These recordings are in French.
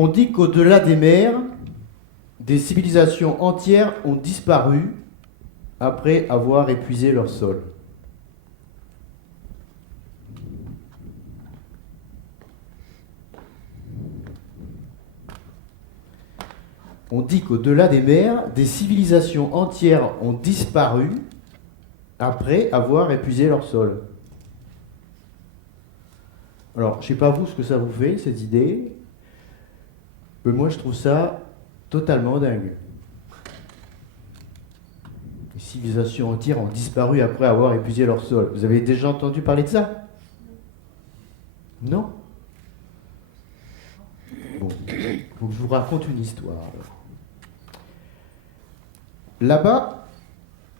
On dit qu'au-delà des mers, des civilisations entières ont disparu après avoir épuisé leur sol. On dit qu'au-delà des mers, des civilisations entières ont disparu après avoir épuisé leur sol. Alors, je ne sais pas vous ce que ça vous fait, cette idée, mais moi je trouve ça totalement dingue. Les civilisations entières ont disparu après avoir épuisé leur sol. Vous avez déjà entendu parler de ça? Non? Bon, il faut que je vous raconte une histoire. Là-bas,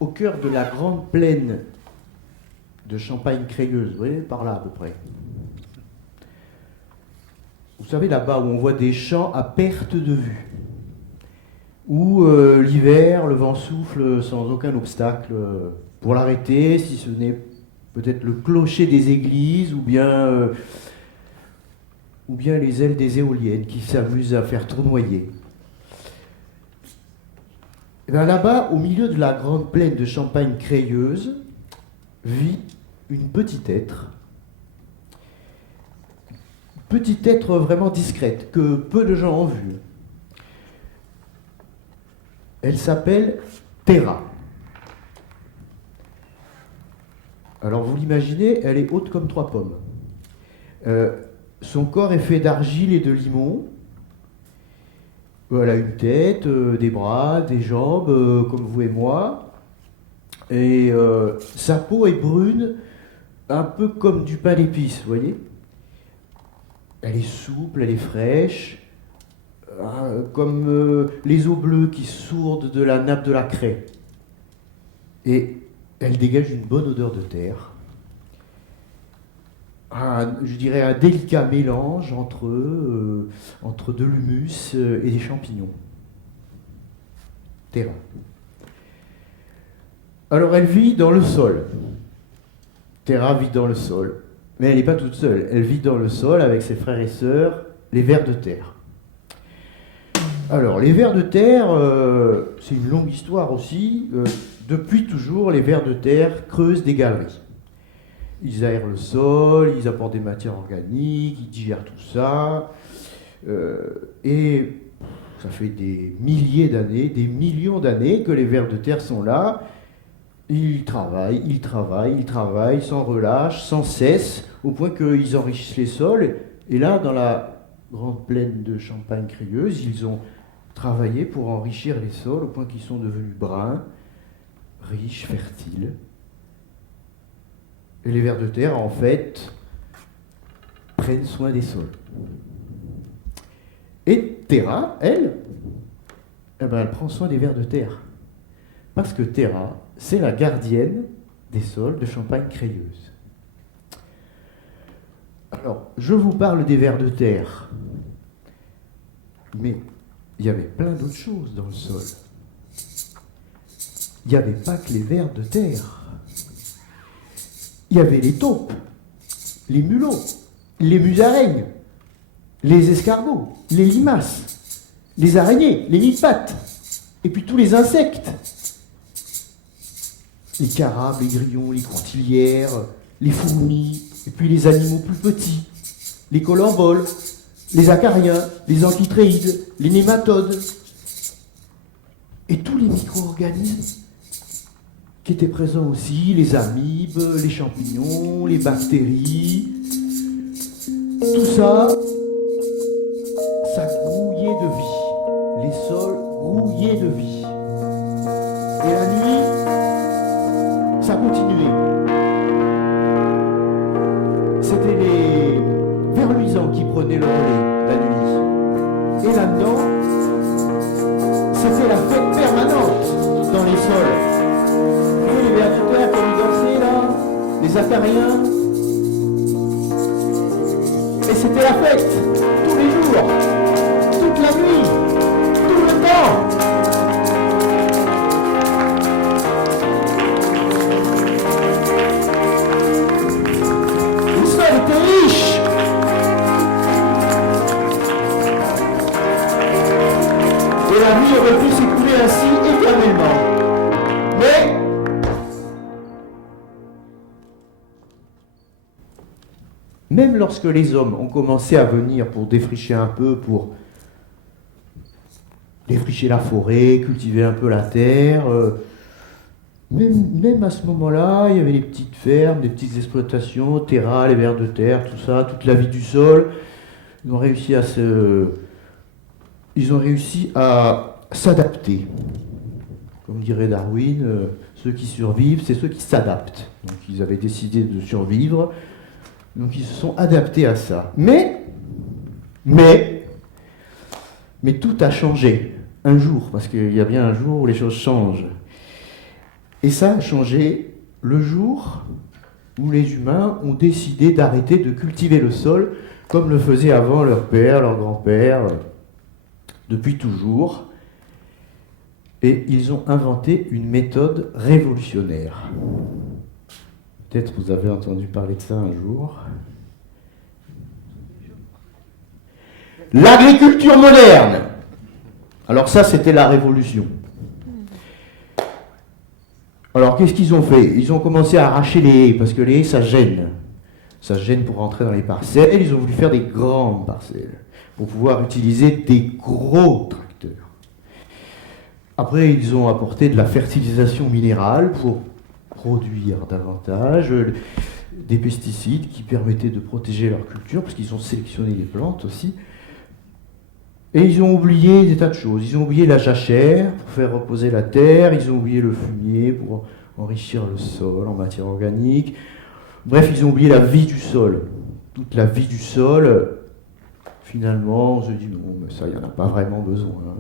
au cœur de la grande plaine de Champagne-Crayeuse, vous voyez, par là à peu près. Vous savez, là-bas où on voit des champs à perte de vue, où l'hiver, le vent souffle sans aucun obstacle pour l'arrêter, si ce n'est peut-être le clocher des églises, ou bien les ailes des éoliennes qui s'amusent à faire tournoyer. Et bien là-bas, au milieu de la grande plaine de Champagne-Crayeuse, vit une petite être. Petite être vraiment discrète, que peu de gens ont vue. Elle s'appelle Terra. Alors vous l'imaginez, elle est haute comme 3 pommes. Son corps est fait d'argile et de limon. Elle a une tête, des bras, des jambes, comme vous et moi. Et sa peau est brune, un peu comme du pain d'épices, vous voyez. Elle est souple, elle est fraîche, comme les eaux bleues qui sourdent de la nappe de la craie. Et elle dégage une bonne odeur de terre. Je dirais un délicat mélange entre de l'humus et des champignons. Terra. Alors elle vit dans le sol. Terra vit dans le sol. Mais elle n'est pas toute seule. Elle vit dans le sol avec ses frères et sœurs, les vers de terre. Alors les vers de terre, c'est une longue histoire aussi. Depuis toujours, les vers de terre creusent des galeries. Ils aèrent le sol, ils apportent des matières organiques, ils digèrent tout ça. Et ça fait des milliers d'années, des millions d'années que les vers de terre sont là. Ils travaillent, ils travaillent, ils travaillent sans relâche, sans cesse, au point qu'ils enrichissent les sols. Et là, dans la grande plaine de Champagne-Crieuse, ils ont travaillé pour enrichir les sols, au point qu'ils sont devenus bruns, riches, fertiles. Et les vers de terre, en fait, prennent soin des sols. Et Terra, elle, elle prend soin des vers de terre. Parce que Terra, c'est la gardienne des sols de Champagne-Crieuse. Alors, je vous parle des vers de terre, mais il y avait plein d'autres choses dans le sol. Il n'y avait pas que les vers de terre. Il y avait les taupes, les mulots, les musaraignes, les escargots, les limaces, les araignées, les mille-pattes, et puis tous les insectes. Les carabes, les grillons, les courtilières, les fourmis, et puis les animaux plus petits, les colamboles, les acariens, les amphitrhéides, les nématodes, et tous les micro-organismes qui étaient présents aussi, les amibes, les champignons, les bactéries. Tout ça, ça grouillait de vie. Les sols grouillaient de vie. Et la nuit, ça continuait. C'était les verluisants qui prenaient le relais la nuit. Et là-dedans, c'était la fête permanente dans les sols. Les vers de terre comme ils dansaient là, les acariens. Et c'était la fête, tous les jours, toute la nuit, tout le temps. Le sol était riche. Et la nuit aurait pu s'écouler ainsi éternellement. Mais même lorsque les hommes ont commencé à venir pour défricher un peu, pour défricher la forêt, cultiver un peu la terre, même à ce moment-là, il y avait les petites fermes, des petites exploitations, Terra, les vers de terre, tout ça, toute la vie du sol. Ils ont réussi à s'adapter. Comme dirait Darwin, ceux qui survivent, c'est ceux qui s'adaptent. Donc ils avaient décidé de survivre. Donc ils se sont adaptés à ça. Mais tout a changé un jour, parce qu'il y a bien un jour où les choses changent. Et ça a changé le jour où les humains ont décidé d'arrêter de cultiver le sol comme le faisaient avant leur père, leur grand-père, depuis toujours. Et ils ont inventé une méthode révolutionnaire. Peut-être vous avez entendu parler de ça un jour. L'agriculture moderne. Alors ça, c'était la révolution. Alors qu'est-ce qu'ils ont fait? Ils ont commencé à arracher les haies, parce que les haies, ça gêne. Ça gêne pour rentrer dans les parcelles. Et ils ont voulu faire des grandes parcelles, pour pouvoir utiliser des gros tracteurs. Après, ils ont apporté de la fertilisation minérale pour produire davantage, des pesticides qui permettaient de protéger leur culture, parce qu'ils ont sélectionné les plantes aussi. Et ils ont oublié des tas de choses. Ils ont oublié la jachère pour faire reposer la terre, ils ont oublié le fumier pour enrichir le sol en matière organique. Bref, ils ont oublié la vie du sol. Toute la vie du sol, finalement, on se dit non, mais ça, il n'y en a pas vraiment besoin.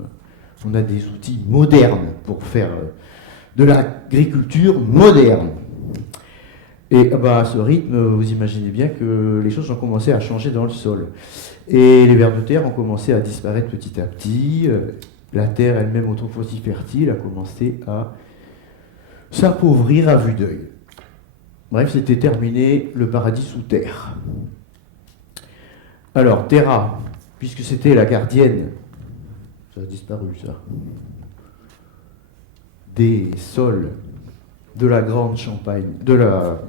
On a des outils modernes pour faire de l'agriculture moderne. Et à ce rythme, vous imaginez bien que les choses ont commencé à changer dans le sol. Et les vers de terre ont commencé à disparaître petit à petit. La terre elle-même, autrefois si fertile, a commencé à s'appauvrir à vue d'œil. Bref, c'était terminé le paradis sous terre. Alors, Terra, puisque c'était la gardienne, ça a disparu ça, des sols de la grande Champagne, de la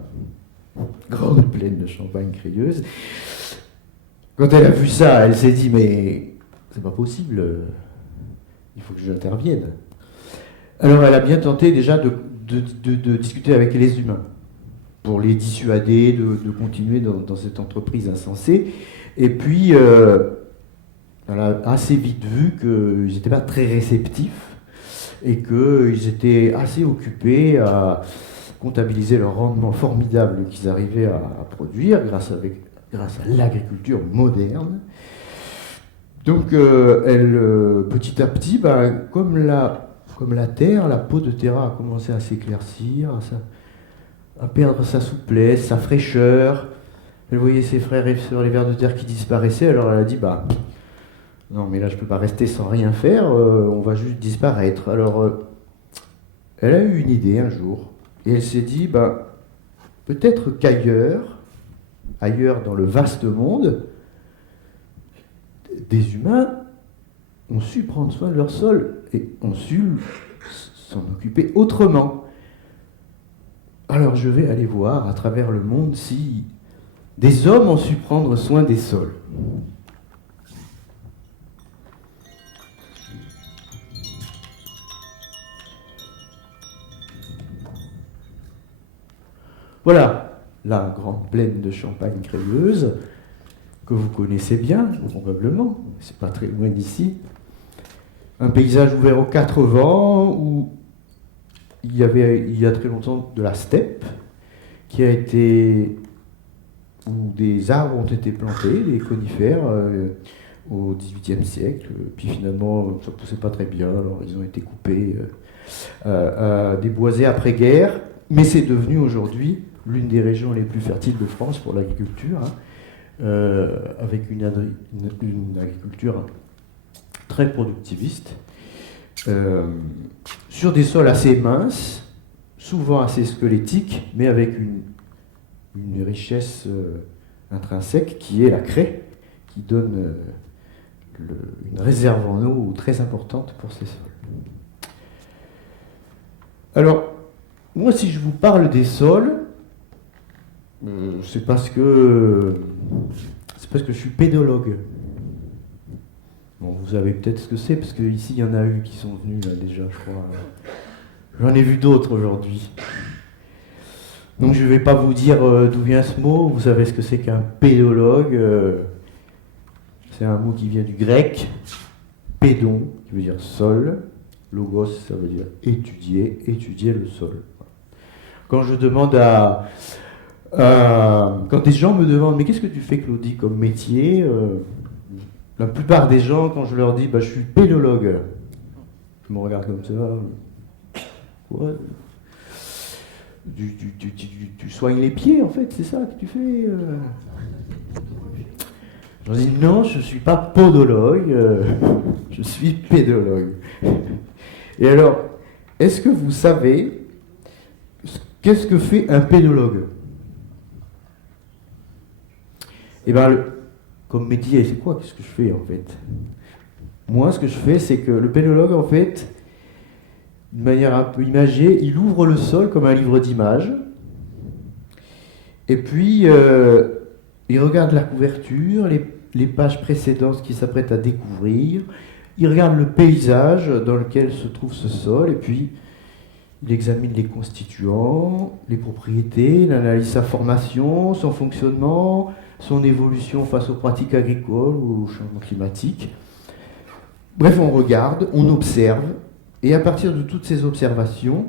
grande plaine de Champagne crayeuse, quand elle a vu ça, elle s'est dit, mais c'est pas possible, il faut que j'intervienne. Alors elle a bien tenté déjà de discuter avec les humains, pour les dissuader de continuer dans cette entreprise insensée. Et puis, elle a assez vite vu qu'ils n'étaient pas très réceptifs et qu'ils étaient assez occupés à comptabiliser leur rendement formidable qu'ils arrivaient à produire grâce à l'agriculture moderne. Donc, petit à petit, comme la terre, la peau de terre a commencé à s'éclaircir, à perdre sa souplesse, sa fraîcheur. Elle voyait ses frères et sœurs, les vers de terre qui disparaissaient, alors elle a dit, non mais là je ne peux pas rester sans rien faire, on va juste disparaître. Alors elle a eu une idée un jour, et elle s'est dit, peut-être qu'ailleurs, ailleurs dans le vaste monde, des humains ont su prendre soin de leur sol, et ont su s'en occuper autrement. Alors je vais aller voir à travers le monde si des hommes ont su prendre soin des sols. Voilà la grande plaine de Champagne crayeuse, que vous connaissez bien, probablement, c'est pas très loin d'ici. Un paysage ouvert aux quatre vents, où il y avait, il y a très longtemps, de la steppe, où des arbres ont été plantés, des conifères, au XVIIIe siècle. Puis finalement, ça ne poussait pas très bien, alors ils ont été coupés, déboisés après-guerre. Mais c'est devenu aujourd'hui l'une des régions les plus fertiles de France pour l'agriculture, avec une agriculture très productiviste, sur des sols assez minces, souvent assez squelettiques, mais avec une richesse intrinsèque qui est la craie, qui donne une réserve en eau très importante pour ces sols. Alors, moi, si je vous parle des sols, c'est parce que je suis pédologue. Bon, vous savez peut-être ce que c'est, parce qu'ici, il y en a eu qui sont venus là déjà, je crois. J'en ai vu d'autres aujourd'hui. Donc je ne vais pas vous dire d'où vient ce mot, vous savez ce que c'est qu'un pédologue. C'est un mot qui vient du grec, pédon, qui veut dire sol, logos, ça veut dire étudier le sol. Quand je demande quand des gens me demandent, mais qu'est-ce que tu fais, Claudie, comme métier, la plupart des gens, quand je leur dis, je suis pédologue, ils me regardent comme ça. Quoi ? Tu soignes les pieds, en fait, c'est ça que tu fais. Je dis non, je ne suis pas podologue, je suis pédologue. Et alors, est-ce que vous savez qu'est-ce que fait un pédologue ? Eh bien, comme métier, c'est quoi ? Qu'est-ce que je fais en fait ? Moi, ce que je fais, c'est que le pédologue, en fait, d'une manière un peu imagée, il ouvre le sol comme un livre d'images, et puis il regarde la couverture, les pages précédentes qu'il s'apprête à découvrir, il regarde le paysage dans lequel se trouve ce sol, et puis Il examine les constituants, les propriétés, il analyse sa formation, son fonctionnement, son évolution face aux pratiques agricoles ou au changement climatique. Bref, on regarde, on observe, et à partir de toutes ces observations,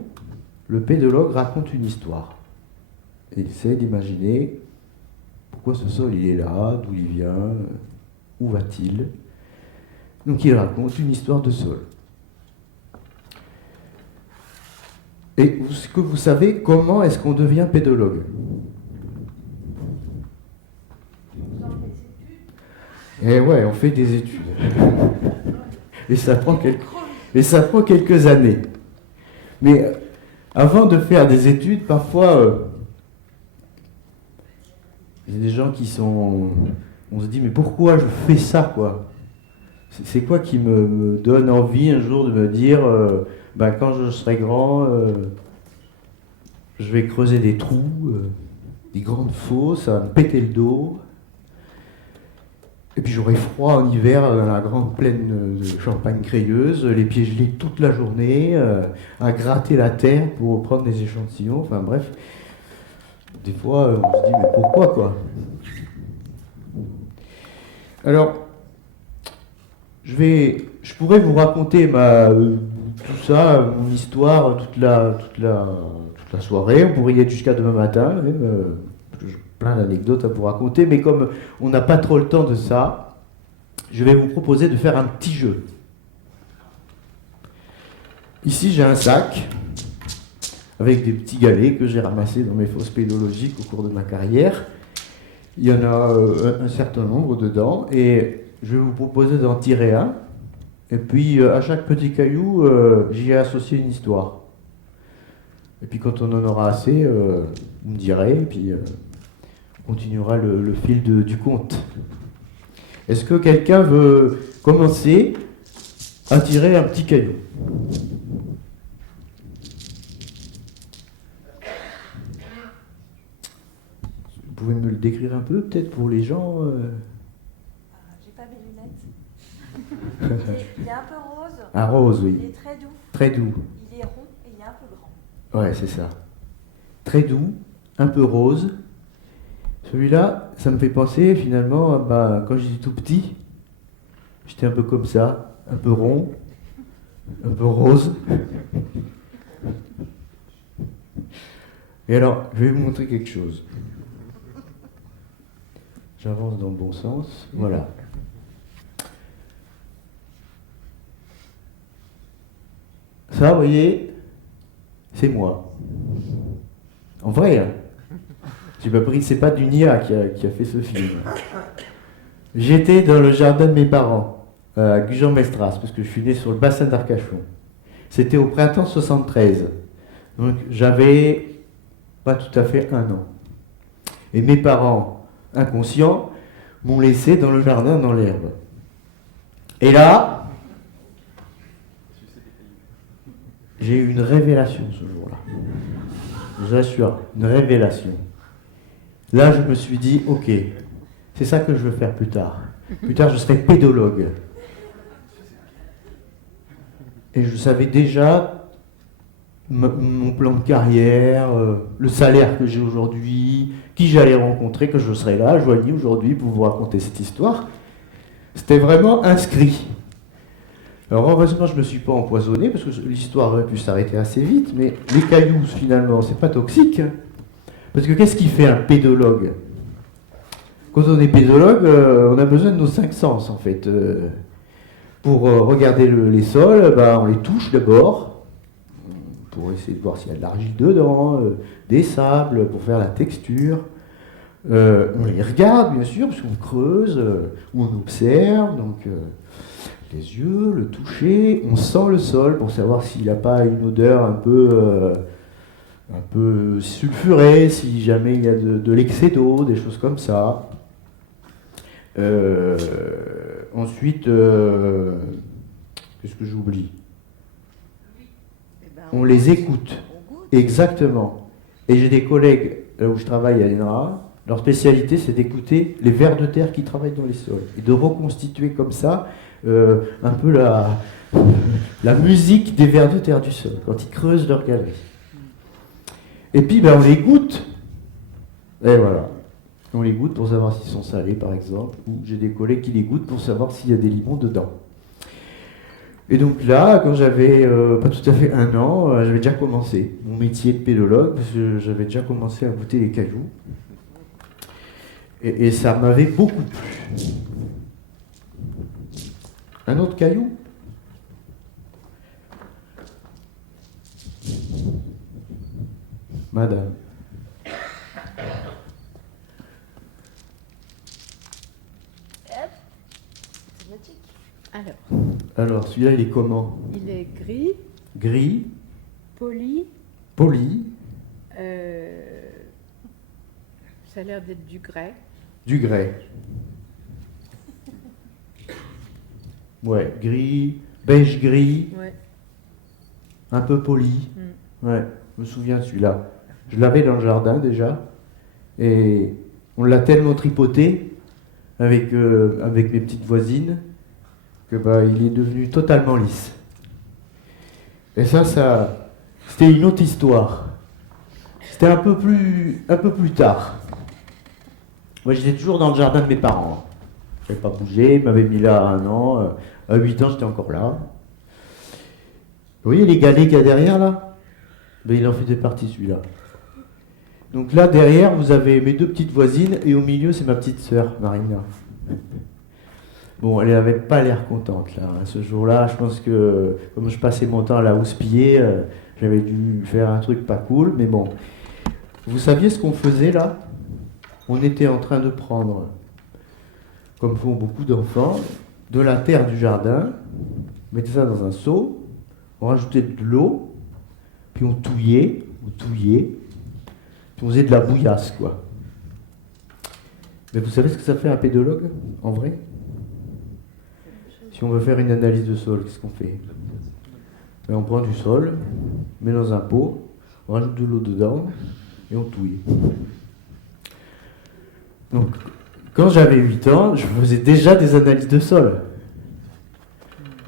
le pédologue raconte une histoire. Il essaie d'imaginer pourquoi ce sol il est là, d'où il vient, où va-t-il. Donc il raconte une histoire de sol. Et est-ce que vous savez comment est-ce qu'on devient pédologue? Eh ouais, on fait des études. Et ça prend quelques années. Mais avant de faire des études, parfois, il y a des gens qui sont... On se dit, mais pourquoi je fais ça, quoi? C'est quoi qui me donne envie un jour de me dire, quand je serai grand, je vais creuser des trous, des grandes fosses, ça va me péter le dos. Et puis j'aurai froid en hiver dans la grande plaine de Champagne crayeuse, les pieds gelés toute la journée, à gratter la terre pour prendre des échantillons. Enfin bref, des fois on se dit mais pourquoi quoi? Alors, je pourrais vous raconter tout ça, mon histoire, toute la soirée. On pourrait y être jusqu'à demain matin, même. Plein d'anecdotes à vous raconter, mais comme on n'a pas trop le temps de ça, je vais vous proposer de faire un petit jeu. Ici, j'ai un sac avec des petits galets que j'ai ramassés dans mes fosses pédologiques au cours de ma carrière. Il y en a un certain nombre dedans, et je vais vous proposer d'en tirer un. Et puis, à chaque petit caillou, j'y ai associé une histoire. Et puis, quand on en aura assez, vous me direz, et puis... on continuera le fil du conte. Est-ce que quelqu'un veut commencer à tirer un petit caillou? Vous pouvez me le décrire un peu, peut-être, pour les gens J'ai pas mes lunettes. Il est un peu rose. Un rose, oui. Il est très doux. Très doux. Il est rond et il est un peu grand. Ouais, c'est ça. Très doux, un peu rose. Celui-là, ça me fait penser finalement, quand j'étais tout petit, j'étais un peu comme ça, un peu rond, un peu rose. Et alors, je vais vous montrer quelque chose. J'avance dans le bon sens, voilà. Ça, vous voyez, c'est moi. En vrai, hein. J'ai pas pris, c'est pas Dunia qui a fait ce film. J'étais dans le jardin de mes parents, à Gujan-Mestras, parce que je suis né sur le bassin d'Arcachon. C'était au printemps 73. Donc j'avais pas tout à fait 1 an. Et mes parents, inconscients, m'ont laissé dans le jardin, dans l'herbe. Et là, j'ai eu une révélation ce jour-là. Je vous assure, une révélation. Là, je me suis dit, ok, c'est ça que je veux faire plus tard. Plus tard, je serai pédologue. Et je savais déjà mon plan de carrière, le salaire que j'ai aujourd'hui, qui j'allais rencontrer, que je serai là, Joigny, aujourd'hui, pour vous raconter cette histoire. C'était vraiment inscrit. Alors heureusement, je ne me suis pas empoisonné, parce que l'histoire aurait pu s'arrêter assez vite, mais les cailloux, finalement, c'est pas toxique. Parce que qu'est-ce qui fait un pédologue? Quand on est pédologue, on a besoin de nos 5 sens, en fait. Pour regarder les sols, on les touche d'abord, pour essayer de voir s'il y a de l'argile dedans, des sables, pour faire la texture. On les regarde, bien sûr, parce qu'on creuse, ou on observe, donc les yeux, le toucher, on sent le sol pour savoir s'il n'a pas une odeur un peu sulfurée, si jamais il y a de l'excès d'eau, des choses comme ça. Ensuite, qu'est-ce que j'oublie? On les écoute. Exactement. Et j'ai des collègues, là où je travaille à l'ENRA, leur spécialité c'est d'écouter les vers de terre qui travaillent dans les sols et de reconstituer comme ça un peu La musique des vers de terre du sol, quand ils creusent leur galerie. Et puis, ben, on les goûte. Et voilà. On les goûte pour savoir s'ils sont salés, par exemple. Ou j'ai des collègues qui les goûtent pour savoir s'il y a des limons dedans. Et donc là, quand j'avais pas tout à fait 1 an, j'avais déjà commencé mon métier de pédologue, parce que j'avais déjà commencé à goûter les cailloux. Et ça m'avait beaucoup plu. Un autre caillou? Madame. C'est magique. Alors, celui-là, il est comment? Il est gris, Gris, poli, poli, ça a l'air d'être du grès. du grès. Ouais, gris, beige gris, Ouais. un peu poli. Ouais, je me souviens de celui-là. Je l'avais dans le jardin déjà. Et on l'a tellement tripoté avec mes petites voisines que bah, il est devenu totalement lisse. Et ça c'était une autre histoire. C'était un peu plus tard. Moi, j'étais toujours dans le jardin de mes parents. Je n'avais pas bougé, ils m'avaient mis là à 1 an. À 8 ans, j'étais encore là. Vous voyez les galets qu'il y a derrière, là? Ben, il en faisait partie, celui-là. Donc là, derrière, vous avez mes 2 petites voisines, et au milieu, c'est ma petite sœur, Marina. Bon, elle n'avait pas l'air contente, là. Ce jour-là, je pense que, comme je passais mon temps à la houspiller, j'avais dû faire un truc pas cool, mais bon. Vous saviez ce qu'on faisait, là? On était en train de prendre, comme font beaucoup d'enfants, de la terre du jardin, on mettait ça dans un seau, on rajoutait de l'eau, puis on touillait, puis on faisait de la bouillasse, quoi. Mais vous savez ce que ça fait un pédologue, en vrai? Si on veut faire une analyse de sol, qu'est-ce qu'on fait? Ben, on prend du sol, on met dans un pot, on rajoute de l'eau dedans, et on touille. Donc, quand j'avais 8 ans, je faisais déjà des analyses de sol.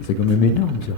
C'est quand même énorme, ça.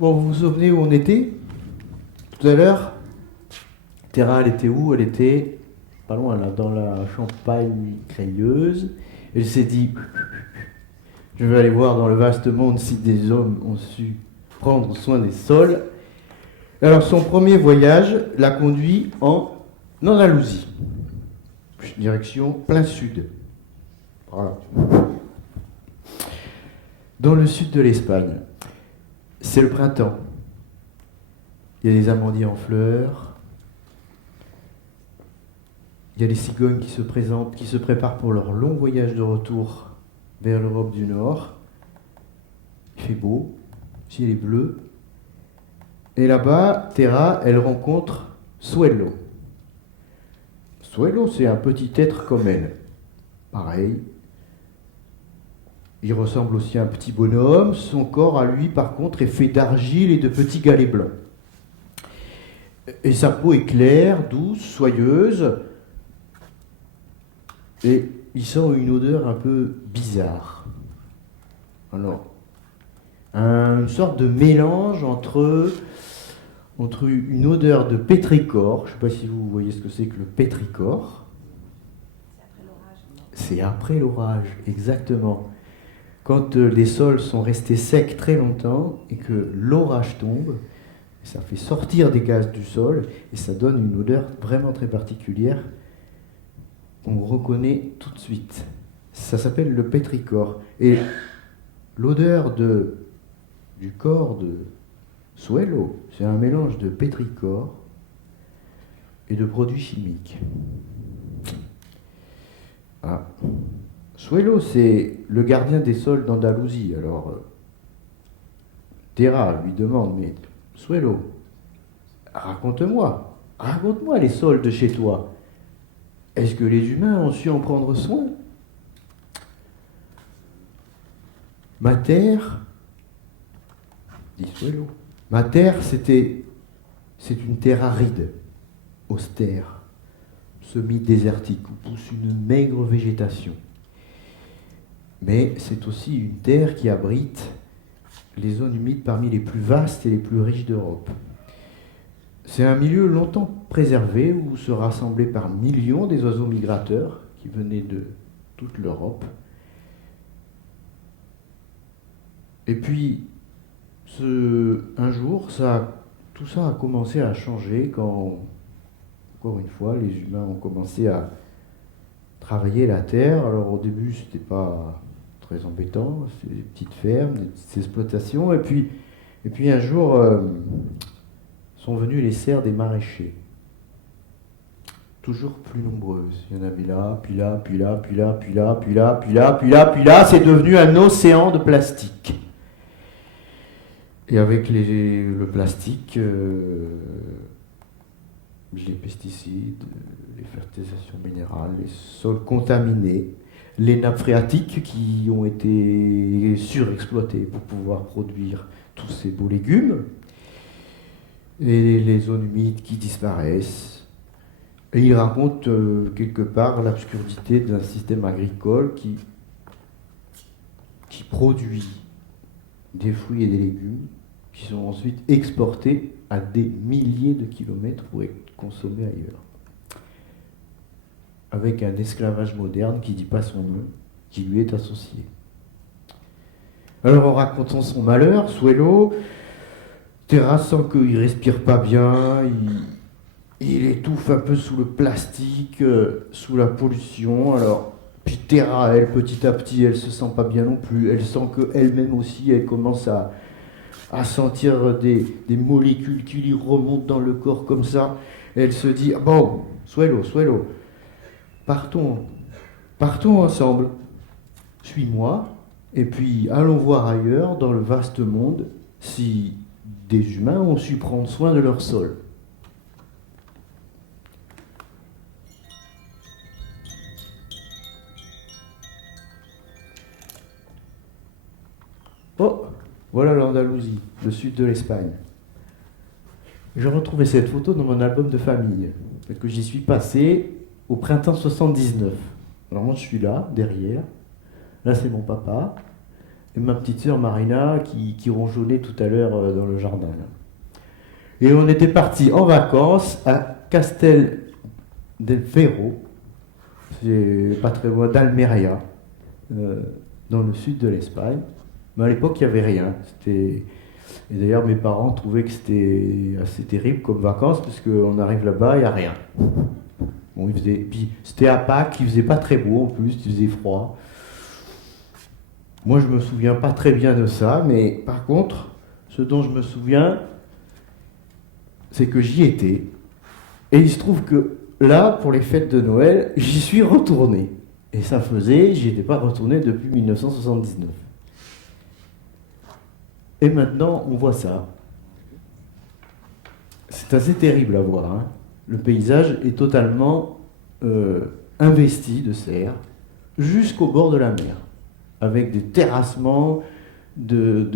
Bon, vous vous souvenez où on était tout à l'heure? Terra, elle était où? Elle était pas loin, là, dans la Champagne crayeuse. Elle s'est dit, je vais aller voir dans le vaste monde si des hommes ont su prendre soin des sols. Alors, son premier voyage l'a conduit en Andalousie, direction plein sud. Voilà. Dans le sud de l'Espagne. C'est le printemps. Il y a des amandiers en fleurs. Il y a des cigognes qui se présentent, qui se préparent pour leur long voyage de retour vers l'Europe du Nord. Il fait beau, le ciel est bleu. Et là-bas, Terra, elle rencontre Suelo. Suelo, c'est un petit être comme elle. Pareil. Il ressemble aussi à un petit bonhomme. Son corps, à lui, par contre, est fait d'argile et de petits galets blancs. Et sa peau est claire, douce, soyeuse. Et il sent une odeur un peu bizarre. Alors, une sorte de mélange entre une odeur de pétrichor. Je ne sais pas si vous voyez ce que c'est que le pétrichor. C'est après l'orage, exactement. Quand les sols sont restés secs très longtemps et que l'orage tombe, ça fait sortir des gaz du sol et ça donne une odeur vraiment très particulière qu'on reconnaît tout de suite. Ça s'appelle le pétrichor. Et l'odeur du corps de Suelo, c'est un mélange de pétrichor et de produits chimiques. Ah. Suelo, c'est le gardien des sols d'Andalousie. Alors, Terra lui demande, mais Suelo, raconte-moi les sols de chez toi. Est-ce que les humains ont su en prendre soin? Ma terre, dit Suelo, ma terre, c'est une terre aride, austère, semi-désertique, où pousse une maigre végétation. Mais c'est aussi une terre qui abrite les zones humides parmi les plus vastes et les plus riches d'Europe. C'est un milieu longtemps préservé où se rassemblaient par millions des oiseaux migrateurs qui venaient de toute l'Europe. Et puis, un jour, tout ça a commencé à changer quand, encore une fois, les humains ont commencé à travailler la terre. Alors au début, c'était pas très embêtant, c'était des petites fermes, des petites exploitations. Et puis un jour, sont venues les serres des maraîchers. Toujours plus nombreuses. Il y en avait là, puis là, puis là, puis là, puis là, puis là, puis là, puis là, puis là. C'est devenu un océan de plastique. Et avec le plastique, les pesticides, les fertilisations minérales, les sols contaminés, les nappes phréatiques qui ont été surexploitées pour pouvoir produire tous ces beaux légumes, et les zones humides qui disparaissent. Et il raconte quelque part l'absurdité d'un système agricole qui produit des fruits et des légumes qui sont ensuite exportés à des milliers de kilomètres pour être consommés ailleurs. Avec un esclavage moderne qui ne dit pas son nom, qui lui est associé. Alors en racontant son malheur, Suelo, Terra sent qu'il ne respire pas bien, il étouffe un peu sous le plastique, sous la pollution. Alors, puis Terra, elle, petit à petit, elle se sent pas bien non plus. Elle sent qu'elle-même aussi, elle commence à sentir des molécules qui lui remontent dans le corps comme ça. Elle se dit, ah bon, Suelo, partons ensemble. Suis-moi, et puis allons voir ailleurs, dans le vaste monde, si des humains ont su prendre soin de leur sol. Oh, voilà l'Andalousie, le sud de l'Espagne. J'ai retrouvé cette photo dans mon album de famille, parce que j'y suis passé au printemps 79. Alors moi je suis là, derrière. Là c'est mon papa. et ma petite sœur Marina qui rongeonnait tout à l'heure dans le jardin. Là. Et on était partis en vacances à Castel del Ferro, c'est pas très loin d'Almeria, dans le sud de l'Espagne. Mais à l'époque, il n'y avait rien. Et d'ailleurs, mes parents trouvaient que c'était assez terrible comme vacances, parce qu'on arrive là-bas, il n'y a rien. Bon, puis c'était à Pâques, il faisait pas très beau en plus, il faisait froid. Moi, je me souviens pas très bien de ça, mais par contre, ce dont je me souviens, c'est que j'y étais. Et il se trouve que là, pour les fêtes de Noël, j'y suis retourné. Et ça faisait, j'y étais pas retourné depuis 1979. Et maintenant, on voit ça. C'est assez terrible à voir. Hein. Le paysage est totalement investi de serres jusqu'au bord de la mer, avec des terrassements, de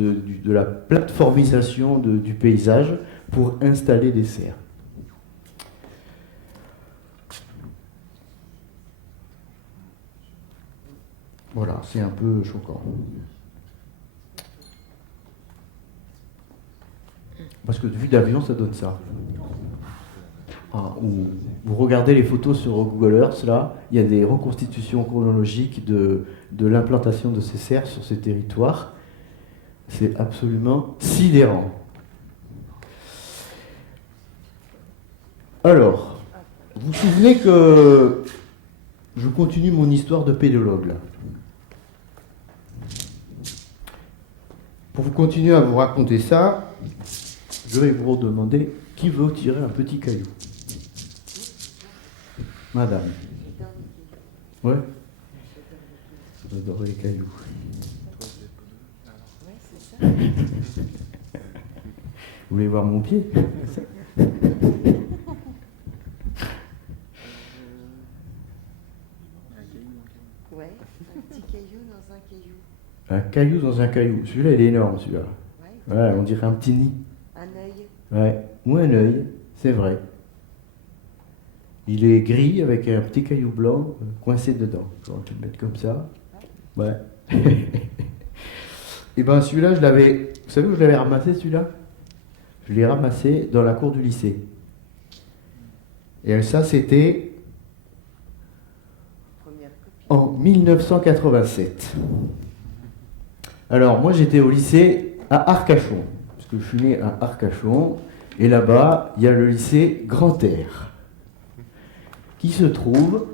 la plateformisation du paysage pour installer des serres. Voilà, c'est un peu choquant. Parce que vue d'avion, ça donne ça. Vous regardez les photos sur Google Earth, là, il y a des reconstitutions chronologiques de l'implantation de ces serres sur ces territoires. C'est absolument sidérant. Alors, vous vous souvenez que je continue mon histoire de pédologue, là. Pour vous continuer à vous raconter ça, je vais vous demander qui veut tirer un petit caillou. Madame. Ouais. J'adore les cailloux. Vous voulez voir mon pied? Ouais, un petit caillou dans un caillou. Un caillou dans un caillou. Celui-là, il est énorme, celui-là. Ouais. Ouais, on dirait un petit nid. Un œil. Ouais, ou un œil, c'est vrai. Il est gris avec un petit caillou blanc coincé dedans. J'aurais pu le mettre comme ça. Ouais. Et ben celui-là, je l'avais. Vous savez où je l'avais ramassé celui-là? Je l'ai ramassé dans la cour du lycée. Et ça, c'était Première copie. en 1987. Alors, moi, j'étais au lycée à Arcachon, parce que je suis né à Arcachon, et là-bas, il y a le lycée Grand Air, qui se trouve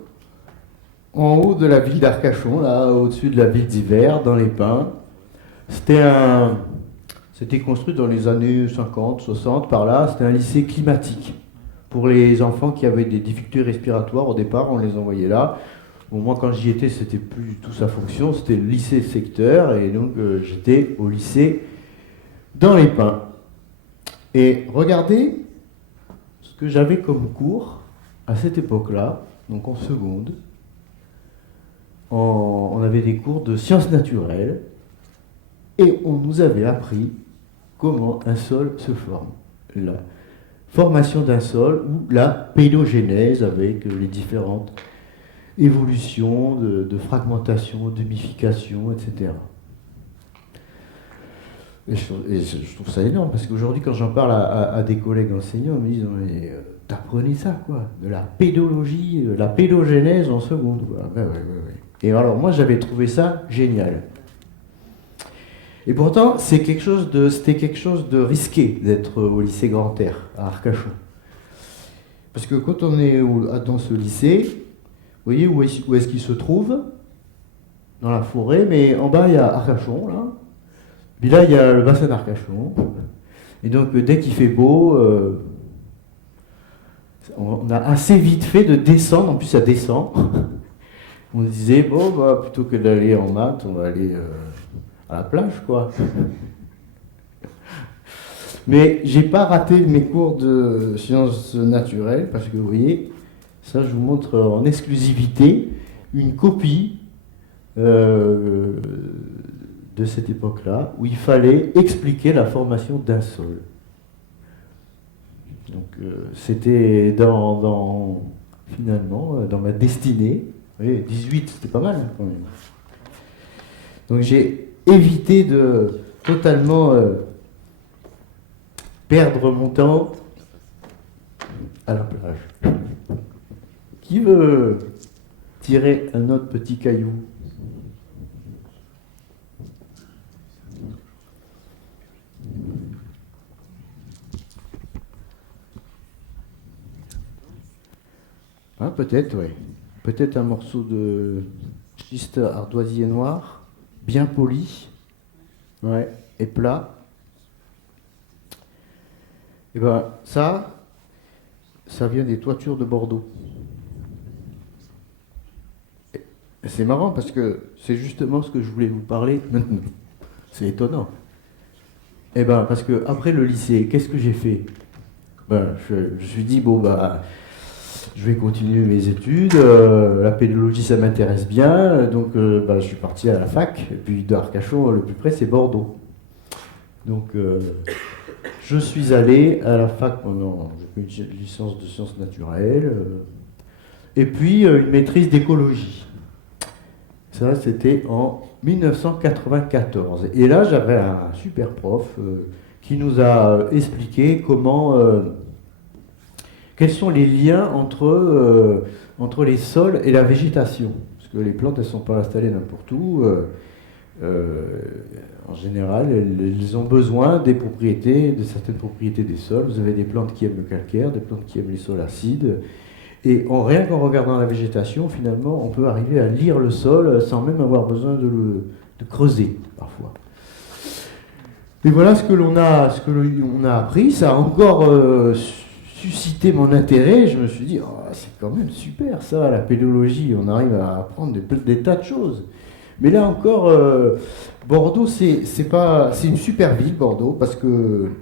en haut de la ville d'Arcachon, là, au-dessus de la ville d'Hiver, dans les pins. C'était construit dans les années 50, 60, par là. C'était un lycée climatique. Pour les enfants qui avaient des difficultés respiratoires, au départ, on les envoyait là. Bon, moi, quand j'y étais, c'était plus du tout sa fonction. C'était le lycée secteur, et donc j'étais au lycée dans les pins. Et regardez ce que j'avais comme cours à cette époque-là, donc en seconde. On avait des cours de sciences naturelles, et on nous avait appris comment un sol se forme. La formation d'un sol ou la pédogénèse avec les différentes évolutions de fragmentation, d'humification, etc. Et je trouve ça énorme, parce qu'aujourd'hui, quand j'en parle à des collègues enseignants, ils me disent mais, t'apprenez ça, quoi, de la pédologie, la pédogénèse en seconde, quoi. Ben, ouais. Et alors, moi, j'avais trouvé ça génial. Et pourtant, c'était quelque chose de risqué d'être au lycée Grand Air, à Arcachon. Parce que quand on est dans ce lycée, vous voyez où est-ce qu'il se trouve? Dans la forêt, mais en bas, il y a Arcachon, là. Puis là, il y a le bassin d'Arcachon. Et donc, dès qu'il fait beau, on a assez vite fait de descendre. En plus, ça descend. On disait, bon, bah, plutôt que d'aller en maths, on va aller à la plage, quoi. Mais j'ai pas raté mes cours de sciences naturelles, parce que vous voyez, ça, je vous montre en exclusivité une copie de cette époque-là, où il fallait expliquer la formation d'un sol. Donc c'était finalement dans ma destinée. Vous voyez, 18, c'était pas mal quand même. Donc j'ai évité de totalement perdre mon temps à la plage. Qui veut tirer un autre petit caillou? Ah, peut-être, oui. Peut-être un morceau de schiste ardoisier noir, bien poli, ouais, et plat. Et ben ça vient des toitures de Bordeaux. Et c'est marrant parce que c'est justement ce que je voulais vous parler maintenant. C'est étonnant. Et ben parce que après le lycée, qu'est-ce que j'ai fait? Ben, je me suis dit bon bah je vais continuer mes études, la pédologie ça m'intéresse bien, donc bah, je suis parti à la fac, et puis d'Arcachon le plus près c'est Bordeaux. Donc je suis allé à la fac pendant, j'ai fait une licence de sciences naturelles, et puis une maîtrise d'écologie. Ça c'était en 1994. Et là j'avais un super prof qui nous a expliqué comment... quels sont les liens entre les sols et la végétation? Parce que les plantes, elles ne sont pas installées n'importe où. En général, elles ont besoin des propriétés, de certaines propriétés des sols. Vous avez des plantes qui aiment le calcaire, des plantes qui aiment les sols acides. Et rien qu'en regardant la végétation, finalement, on peut arriver à lire le sol sans même avoir besoin de creuser, parfois. Et voilà ce que l'on a appris. Ça a encore... suscité mon intérêt, je me suis dit, oh, c'est quand même super ça, la pédologie, on arrive à apprendre des tas de choses. Mais là encore, Bordeaux, c'est une super ville, Bordeaux, parce que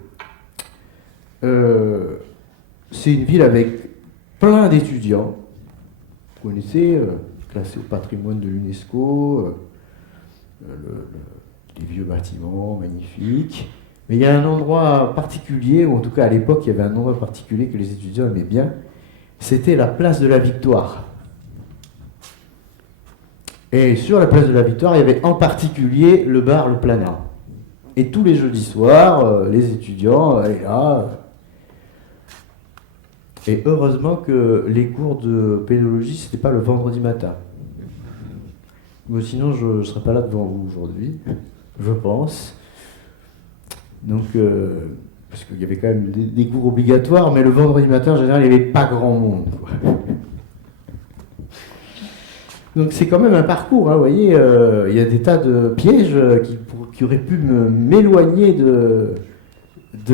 c'est une ville avec plein d'étudiants, vous connaissez, classé au patrimoine de l'UNESCO, les vieux bâtiments magnifiques. Mais il y a un endroit particulier, ou en tout cas à l'époque, il y avait un endroit particulier que les étudiants aimaient bien, c'était la place de la Victoire. Et sur la place de la Victoire, il y avait en particulier le bar Le Planat. Et tous les jeudis soirs, les étudiants allaient là. Et heureusement que les cours de pédologie, c'était pas le vendredi matin. Mais sinon, je ne serais pas là devant vous aujourd'hui, je pense. Donc, parce qu'il y avait quand même des cours obligatoires, mais le vendredi matin, en général, il n'y avait pas grand monde, quoi. Donc c'est quand même un parcours, hein, vous voyez, il y a des tas de pièges qui auraient pu m'éloigner de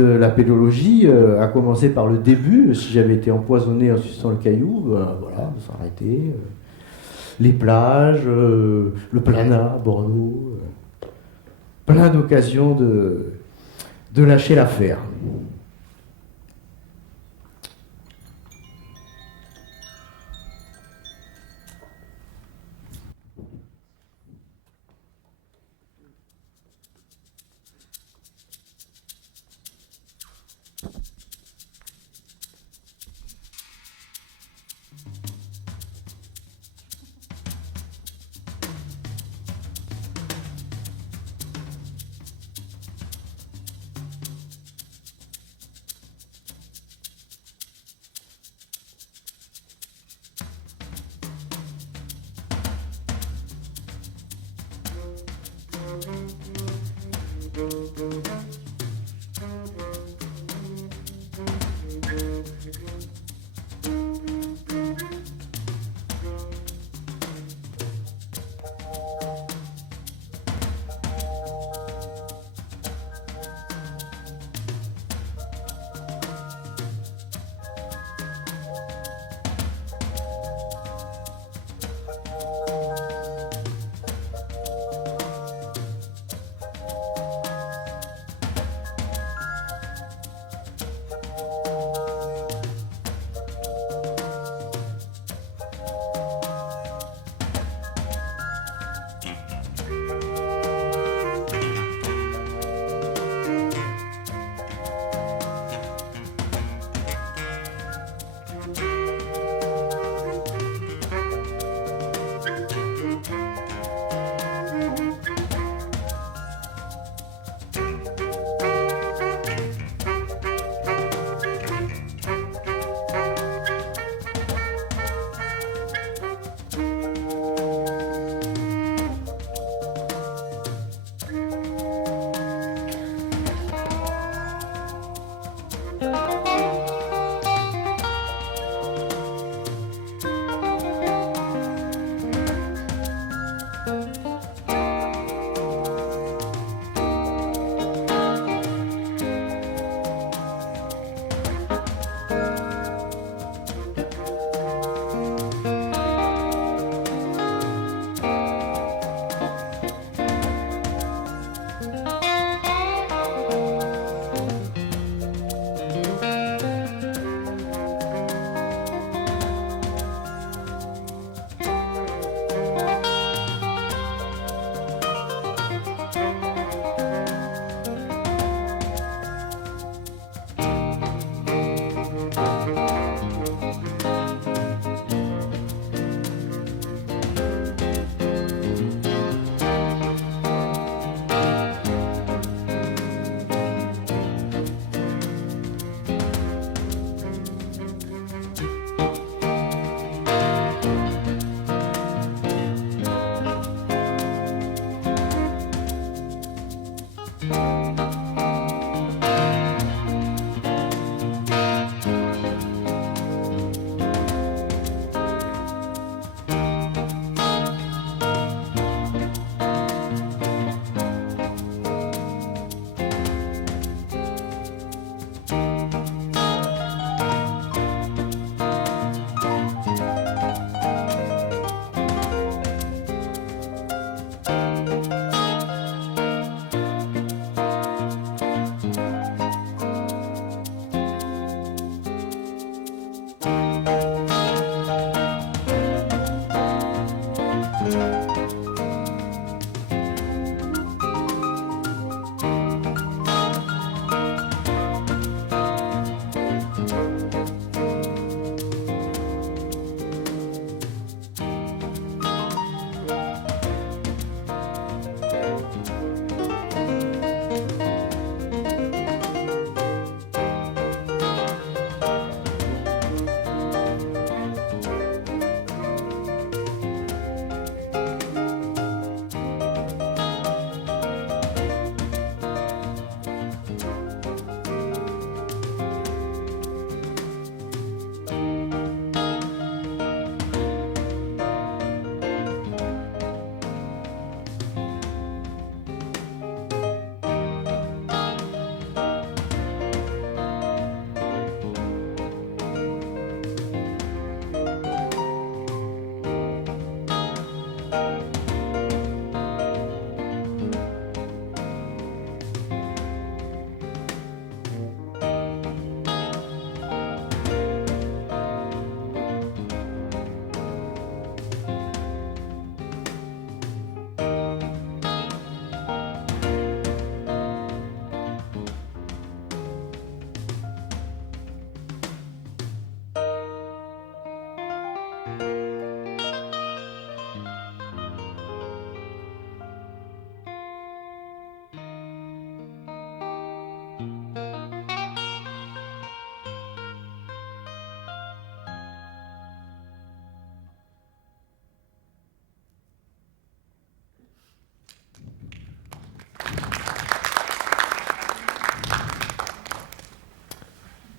la pédologie, à commencer par le début. Si j'avais été empoisonné en suçant le caillou, voilà, s'arrêter. Les plages, le Planat, Bordeaux, plein d'occasions de lâcher l'affaire.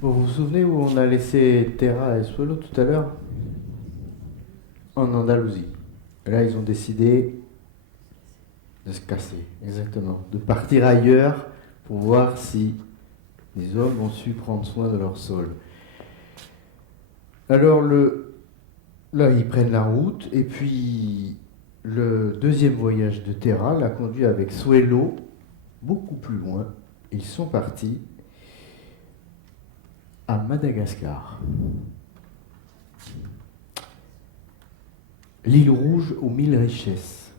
Bon, vous vous souvenez où on a laissé Terra et Suelo tout à l'heure? En Andalousie. Et là, ils ont décidé de se casser, exactement, de partir ailleurs pour voir si les hommes ont su prendre soin de leur sol. Alors là, ils prennent la route, et puis le deuxième voyage de Terra l'a conduit avec Suelo beaucoup plus loin. Ils sont partis à Madagascar. L'île rouge aux 1000 richesses.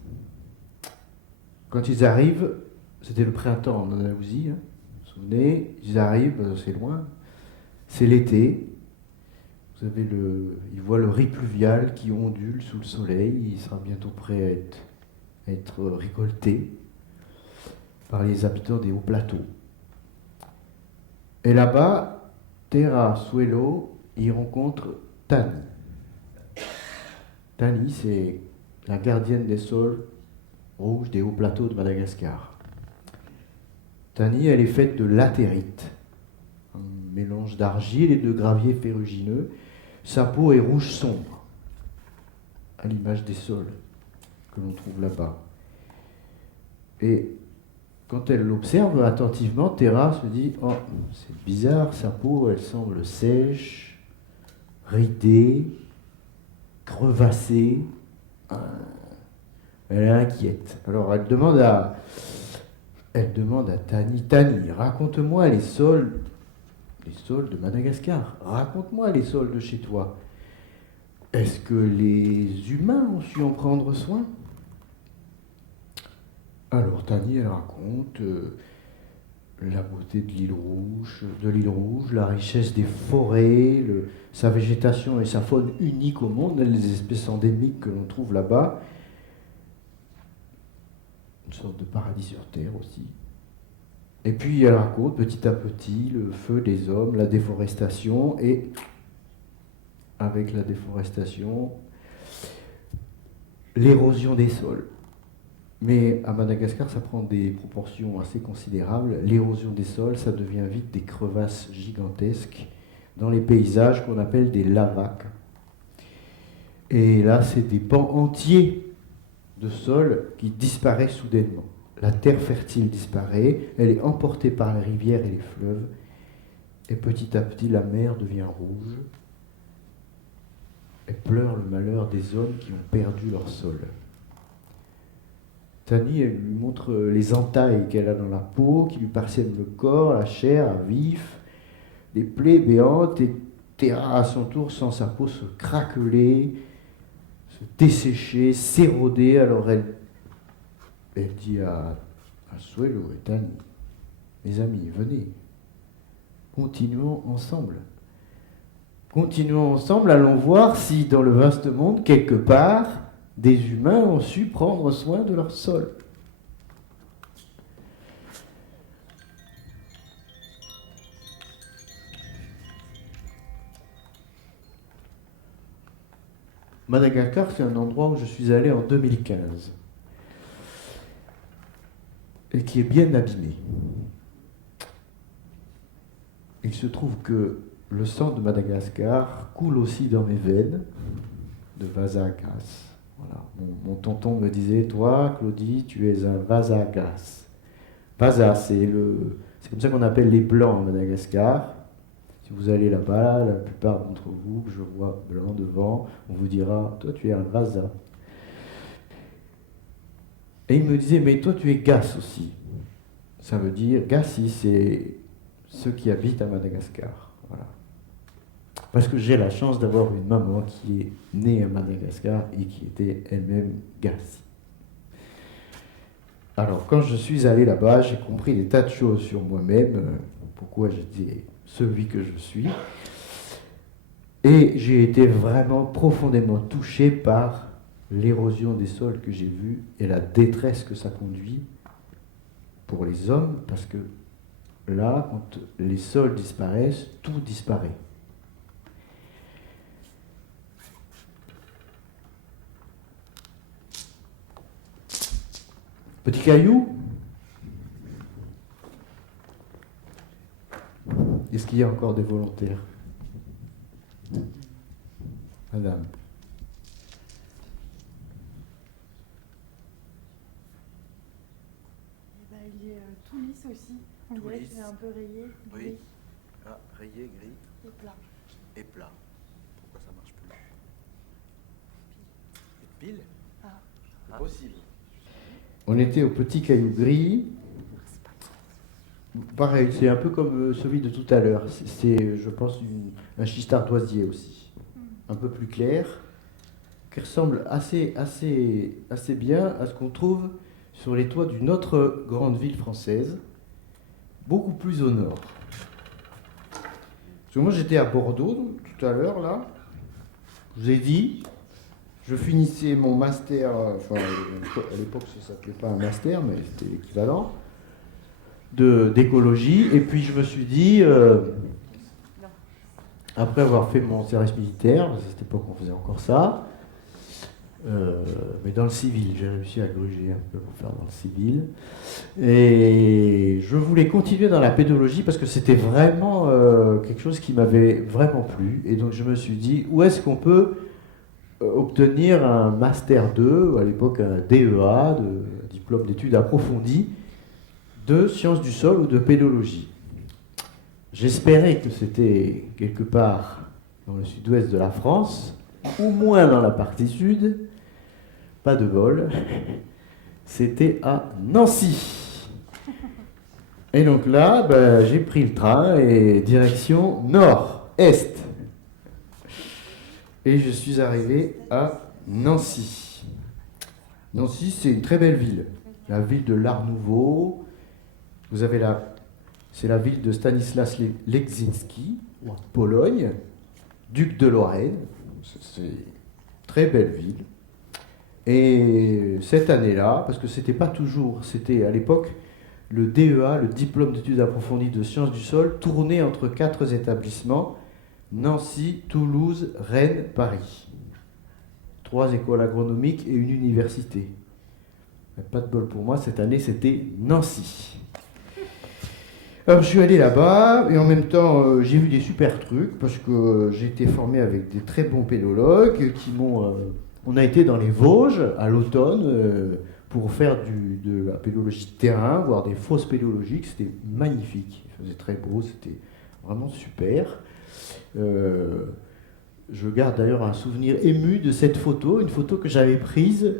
Quand ils arrivent, c'était le printemps en Andalousie, hein, vous vous souvenez, ils arrivent, c'est loin, c'est l'été. Vous avez ils voient le riz pluvial qui ondule sous le soleil, il sera bientôt prêt à être récolté par les habitants des hauts plateaux. Et là-bas, Terra, Suelo, ils rencontrent Tani. Tani, c'est la gardienne des sols rouges des hauts plateaux de Madagascar. Tani, elle est faite de latérite, un mélange d'argile et de gravier ferrugineux. Sa peau est rouge sombre, à l'image des sols que l'on trouve là-bas. Et quand elle l'observe attentivement, Terra se dit « Oh, c'est bizarre, sa peau, elle semble sèche, ridée, crevassée. » Elle est inquiète. Alors elle demande à Tani, « Tani, raconte-moi les sols de Madagascar. Raconte-moi les sols de chez toi. Est-ce que les humains ont su en prendre soin ?» Alors Tani, elle raconte la beauté de l'île rouge, la richesse des forêts, sa végétation et sa faune unique au monde, les espèces endémiques que l'on trouve là-bas. Une sorte de paradis sur Terre aussi. Et puis elle raconte petit à petit le feu des hommes, la déforestation, et avec la déforestation, l'érosion des sols. Mais à Madagascar, ça prend des proportions assez considérables. L'érosion des sols, ça devient vite des crevasses gigantesques dans les paysages qu'on appelle des lavaques. Et là, c'est des pans entiers de sol qui disparaissent soudainement. La terre fertile disparaît, elle est emportée par les rivières et les fleuves, et petit à petit, la mer devient rouge et pleure le malheur des hommes qui ont perdu leur sol. Tani, elle lui montre les entailles qu'elle a dans la peau, qui lui parsèment le corps, la chair à vif, des plaies béantes, et Terra, à son tour, sent sa peau se craqueler, se dessécher, s'éroder. Alors elle dit à Suelo et Tani, « Mes amis, venez, continuons ensemble. Continuons ensemble, allons voir si dans le vaste monde, quelque part, des humains ont su prendre soin de leur sol. » Madagascar, c'est un endroit où je suis allé en 2015 et qui est bien abîmé. Il se trouve que le sang de Madagascar coule aussi dans mes veines de Vasagas. Voilà. Mon tonton me disait, toi, Claudie, tu es un Vasagas. Vasa, c'est comme ça qu'on appelle les Blancs à Madagascar. Si vous allez là-bas, la plupart d'entre vous, que je vois blanc devant, on vous dira, toi, tu es un Vasa. Et il me disait, mais toi, tu es Gas aussi. Ça veut dire, Gassi, c'est ceux qui habitent à Madagascar. Voilà. Parce que j'ai la chance d'avoir une maman qui est née à Madagascar et qui était elle-même Gassi. Alors, quand je suis allé là-bas, j'ai compris des tas de choses sur moi-même, pourquoi j'étais celui que je suis. Et j'ai été vraiment profondément touché par l'érosion des sols que j'ai vue et la détresse que ça conduit pour les hommes, parce que là, quand les sols disparaissent, tout disparaît. Petit caillou. Est-ce qu'il qu'il y ait encore des volontaires. Madame. Eh ben, il est tout lisse aussi. On Tout dirait lisse. qu'il est un peu rayé. Oui. Gris Ah, rayé, gris et plat. et plat. Pourquoi ça marche plus? Et pile? Ah. Possible. On était au petit caillou gris. Pareil, c'est un peu comme celui de tout à l'heure. C'est, je pense, un schiste ardoisier aussi. Un peu plus clair, qui ressemble assez bien à ce qu'on trouve sur les toits d'une autre grande ville française, beaucoup plus au nord. Parce que moi j'étais à Bordeaux tout à l'heure, là. Je vous ai dit, je finissais mon master, enfin à l'époque ça ne s'appelait pas un master, mais c'était l'équivalent, d'écologie. Et puis je me suis dit, après avoir fait mon service militaire, parce qu'à cette époque on faisait encore ça, mais dans le civil, j'ai réussi à gruger un peu pour faire dans le civil. Et je voulais continuer dans la pédologie parce que c'était vraiment quelque chose qui m'avait vraiment plu. Et donc je me suis dit, où est-ce qu'on peut obtenir un Master 2, ou à l'époque un DEA, diplôme d'études approfondies, de sciences du sol ou de pédologie. J'espérais que c'était quelque part dans le sud-ouest de la France, ou moins dans la partie sud. Pas de bol. C'était à Nancy. Et donc là, ben, j'ai pris le train et direction nord-est. Et je suis arrivé à Nancy. Nancy, c'est une très belle ville. La ville de l'Art Nouveau. Vous avez c'est la ville de Stanislas Leczinski, en Pologne, duc de Lorraine. C'est une très belle ville. Et cette année-là, parce que c'était pas toujours, c'était à l'époque le DEA, le diplôme d'études approfondies de sciences du sol, tournait entre 4 établissements, Nancy, Toulouse, Rennes, Paris. 3 écoles agronomiques et une université. Pas de bol pour moi, cette année c'était Nancy. Alors je suis allé là-bas et en même temps j'ai vu des super trucs parce que j'ai été formé avec des très bons pédologues qui m'ont... on a été dans les Vosges à l'automne pour faire de la pédologie de terrain, voire des fosses pédologiques. C'était magnifique, il faisait très beau, c'était vraiment super. Je garde d'ailleurs un souvenir ému de cette photo, une photo que j'avais prise.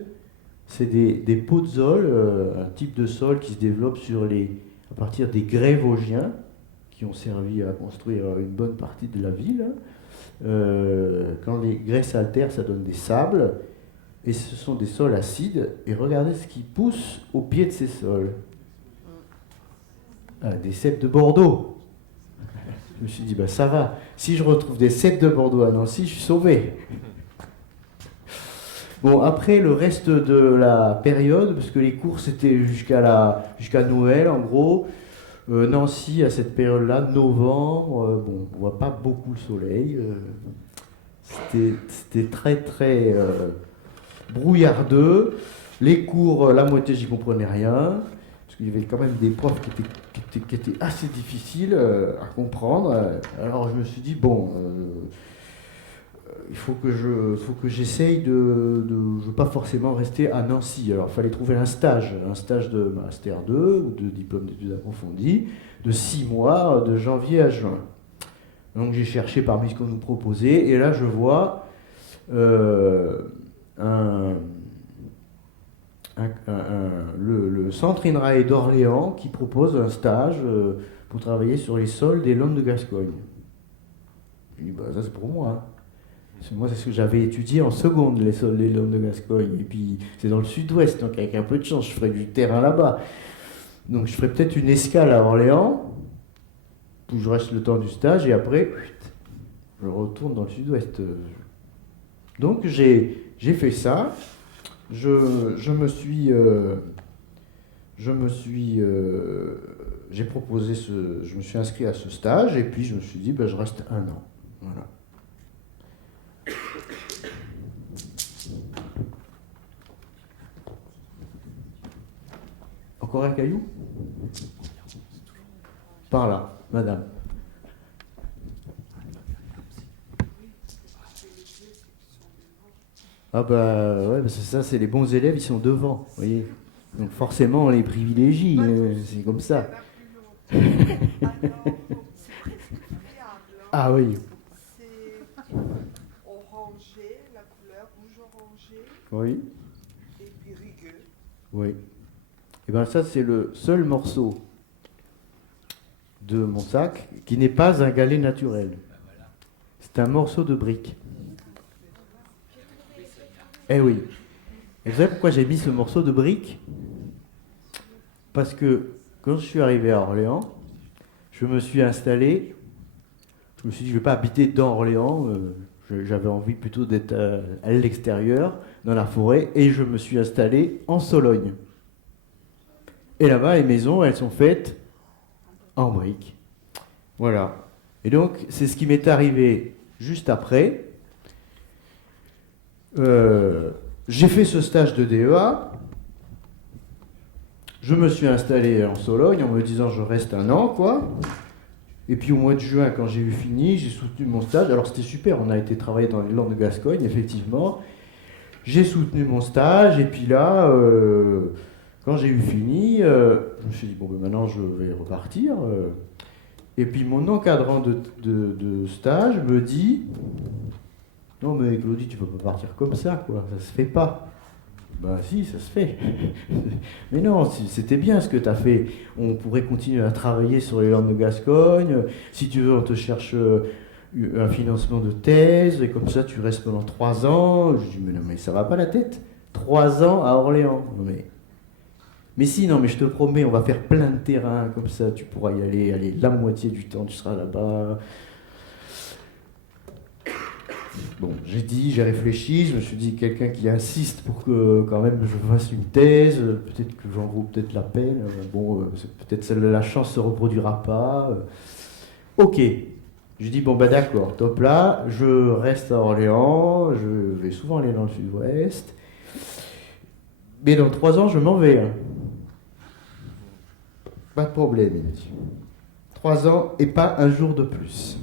C'est des pots de sol, un type de sol qui se développe à partir des grès vosgiens qui ont servi à construire une bonne partie de la ville. Quand les grès s'altèrent, ça donne des sables, et ce sont des sols acides. Et regardez ce qui pousse au pied de ces sols. Des cèpes de Bordeaux. Je me suis dit, bah, ça va, si je retrouve des cèpes de Bordeaux à Nancy, je suis sauvé. Bon, après, le reste de la période, parce que les cours c'était jusqu'à Noël en gros, Nancy à cette période-là, novembre, bon, on voit pas beaucoup le soleil, c'était très très brouillardeux. Les cours, la moitié j'y comprenais rien, parce qu'il y avait quand même des profs qui étaient assez difficiles à comprendre. Alors je me suis dit, bon... il faut que j'essaye je ne veux pas forcément rester à Nancy. Alors, il fallait trouver un stage de Master 2 ou de diplôme d'études approfondies de 6 mois, de janvier à juin. Donc, j'ai cherché parmi ce qu'on nous proposait, et là, je vois le centre INRAE d'Orléans qui propose un stage pour travailler sur les sols des Landes de Gascogne. Je dis, bah, ça, c'est pour moi, hein. Moi, c'est ce que j'avais étudié en seconde, les sols des Landes de Gascogne. Et puis, c'est dans le sud-ouest, donc avec un peu de chance, je ferai du terrain là-bas. Donc, je ferai peut-être une escale à Orléans, où je reste le temps du stage, et après, je retourne dans le sud-ouest. Donc, j'ai fait ça. J'ai proposé je me suis inscrit à ce stage, et puis je me suis dit, ben, je reste 1 an. Voilà. Encore un caillou? Par là, madame. Ah bah ouais, parce que ça, c'est les bons élèves, ils sont devant, vous voyez. Donc forcément, on les privilégie, c'est comme ça. Ah oui, C'est orangé, la couleur rouge orangé, oui, et puis rigueux. oui. Et bien ça, c'est le seul morceau de mon sac qui n'est pas un galet naturel. C'est un morceau de brique. Eh oui. Et vous savez pourquoi j'ai mis ce morceau de brique? Parce que quand je suis arrivé à Orléans, je me suis installé, je me suis dit, je ne vais pas habiter dans Orléans, j'avais envie plutôt d'être à l'extérieur, dans la forêt, et je me suis installé en Sologne. Et là-bas, les maisons, elles sont faites en briques. Voilà. Et donc, c'est ce qui m'est arrivé juste après. J'ai fait ce stage de DEA. Je me suis installé en Sologne en me disant je reste un an, quoi. Et puis au mois de juin, quand j'ai eu fini, j'ai soutenu mon stage. Alors c'était super, on a été travailler dans les Landes de Gascogne, effectivement. J'ai soutenu mon stage, et puis là, quand j'ai eu fini, je me suis dit, bon, ben maintenant je vais repartir. Et puis mon encadrant de stage me dit, non mais Claudie, tu peux pas partir comme ça, quoi, ça se fait pas. Ben si, ça se fait. Mais non, c'était bien ce que tu as fait. On pourrait continuer à travailler sur les Landes de Gascogne. Si tu veux, on te cherche un financement de thèse, et comme ça tu restes pendant 3 ans. Je dis, mais non, mais ça va pas la tête. 3 ans à Orléans. Mais si, non, mais je te promets, on va faire plein de terrains, comme ça tu pourras y aller. Allez, la moitié du temps, tu seras là-bas. Bon, j'ai réfléchi, je me suis dit, quelqu'un qui insiste pour que quand même je fasse une thèse, peut-être que j'en vaut peut-être la peine. Bon, peut-être la chance se reproduira pas. Ok. Je dis, bon bah d'accord, top là, je reste à Orléans, je vais souvent aller dans le sud-ouest. Mais dans 3 ans, je m'en vais. Hein. Pas de problème, il m'a dit. 3 ans et pas un jour de plus.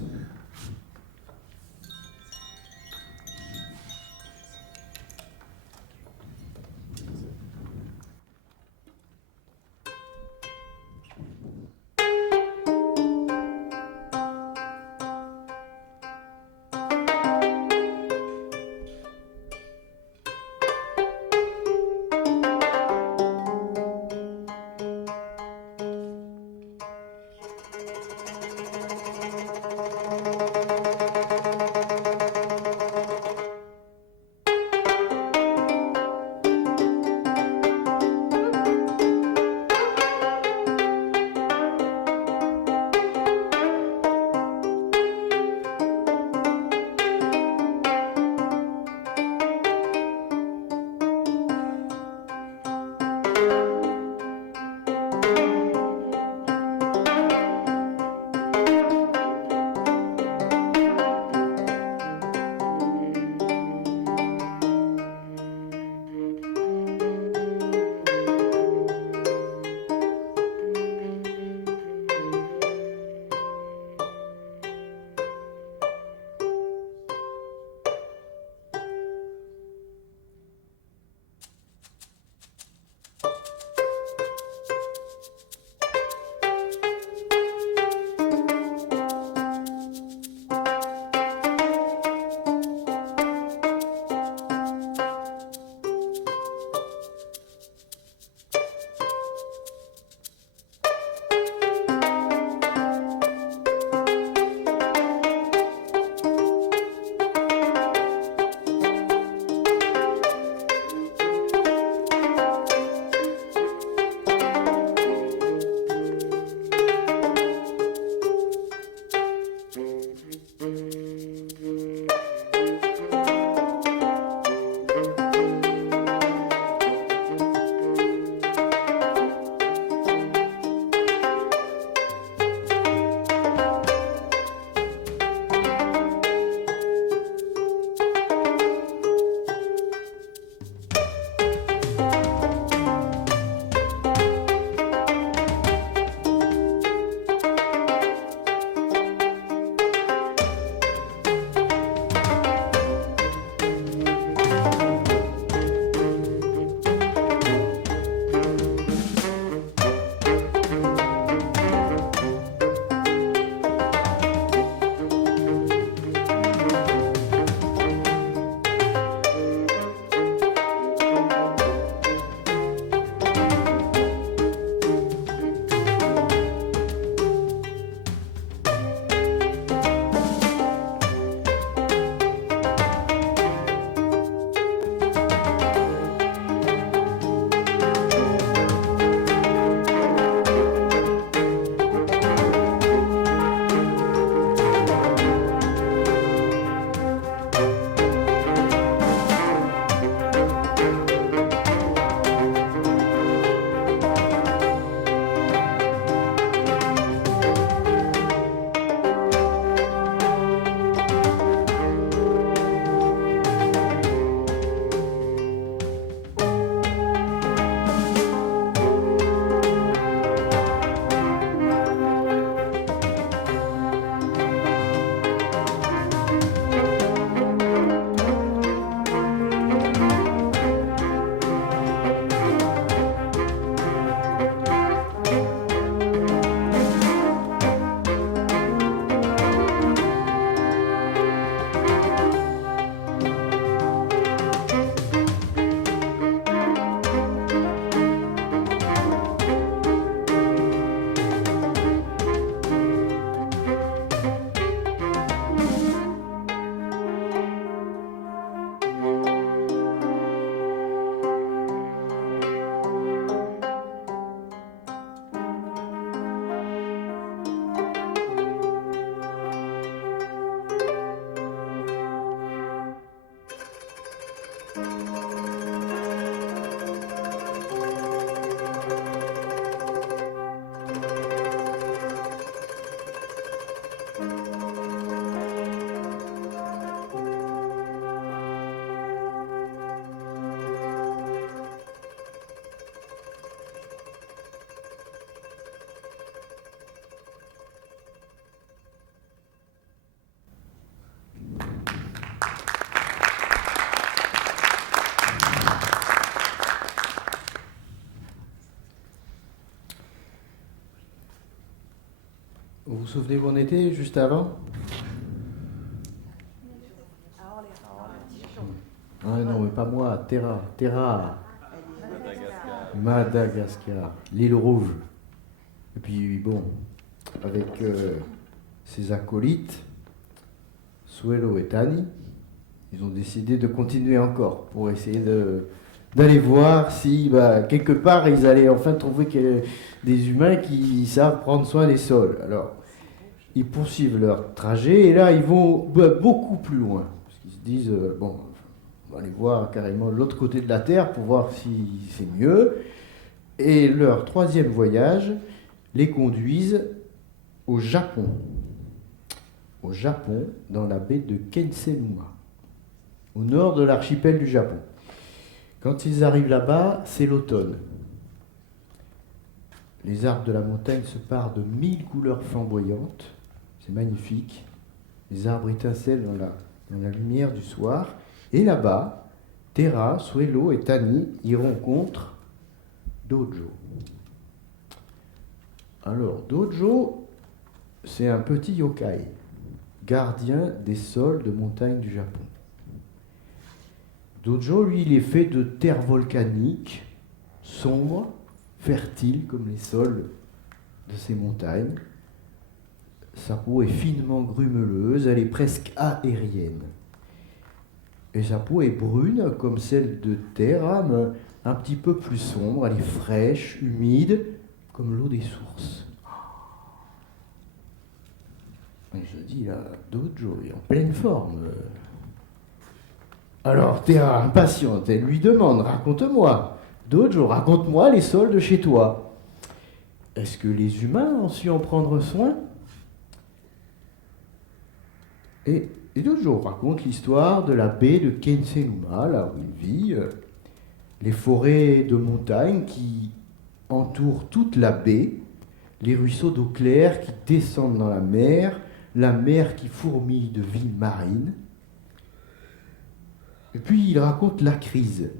Vous vous souvenez où on était juste avant? À Orléans. Ah non, mais pas moi, Terra. Terra. Madagascar. L'île rouge. Et puis bon, avec ses acolytes, Suelo et Tani, ils ont décidé de continuer encore pour essayer d'aller voir si, quelque part, ils allaient enfin trouver des humains qui savent prendre soin des sols. Alors, ils poursuivent leur trajet et là, ils vont beaucoup plus loin. Parce qu'ils se disent, bon, on va aller voir carrément de l'autre côté de la Terre pour voir si c'est mieux. Et leur troisième voyage les conduisent au Japon. Au Japon, dans la baie de Kensenuma, au nord de l'archipel du Japon. Quand ils arrivent là-bas, c'est l'automne. Les arbres de la montagne se parent de 1000 couleurs flamboyantes. C'est magnifique. Les arbres étincellent dans la lumière du soir. Et là-bas, Terra, Suelo et Tani y rencontrent Dojo. Alors, Dojo, c'est un petit yokai, gardien des sols de montagne du Japon. Dojo, lui, il est fait de terre volcanique, sombre, fertile comme les sols de ces montagnes. Sa peau est finement grumeleuse, elle est presque aérienne. Et sa peau est brune comme celle de Terra, mais un petit peu plus sombre, elle est fraîche, humide, comme l'eau des sources. Et je dis là, Dojo est en pleine forme. Alors Terra, impatiente, elle lui demande, raconte-moi, Dojo, raconte-moi les sols de chez toi. Est-ce que les humains ont su en prendre soin? Et Dojo raconte l'histoire de la baie de Kensenuma, là où il vit, les forêts de montagne qui entourent toute la baie, les ruisseaux d'eau claire qui descendent dans la mer qui fourmille de vie marine. Et puis il raconte la crise.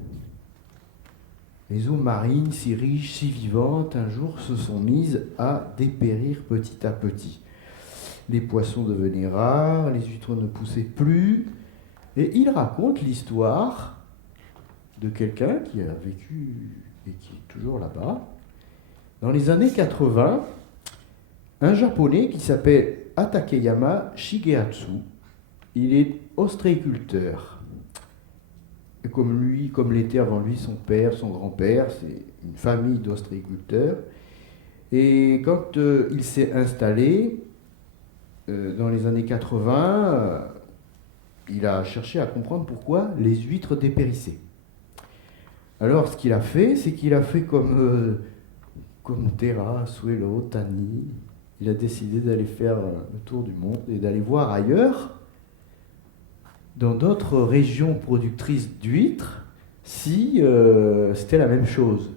Les eaux marines, si riches, si vivantes, un jour se sont mises à dépérir petit à petit. Les poissons devenaient rares, les huîtres ne poussaient plus, et il raconte l'histoire de quelqu'un qui a vécu et qui est toujours là-bas. Dans les années 80, un Japonais qui s'appelle Atakeyama Shigeatsu, il est ostréiculteur. Et comme l'était avant lui son père, son grand-père, c'est une famille d'ostréiculteurs. Et quand il s'est installé, dans les années 80, il a cherché à comprendre pourquoi les huîtres dépérissaient. Alors ce qu'il a fait, c'est qu'il a fait comme Terra, Suelo, Tani. Il a décidé d'aller faire le tour du monde et d'aller voir ailleurs, dans d'autres régions productrices d'huîtres, si c'était la même chose.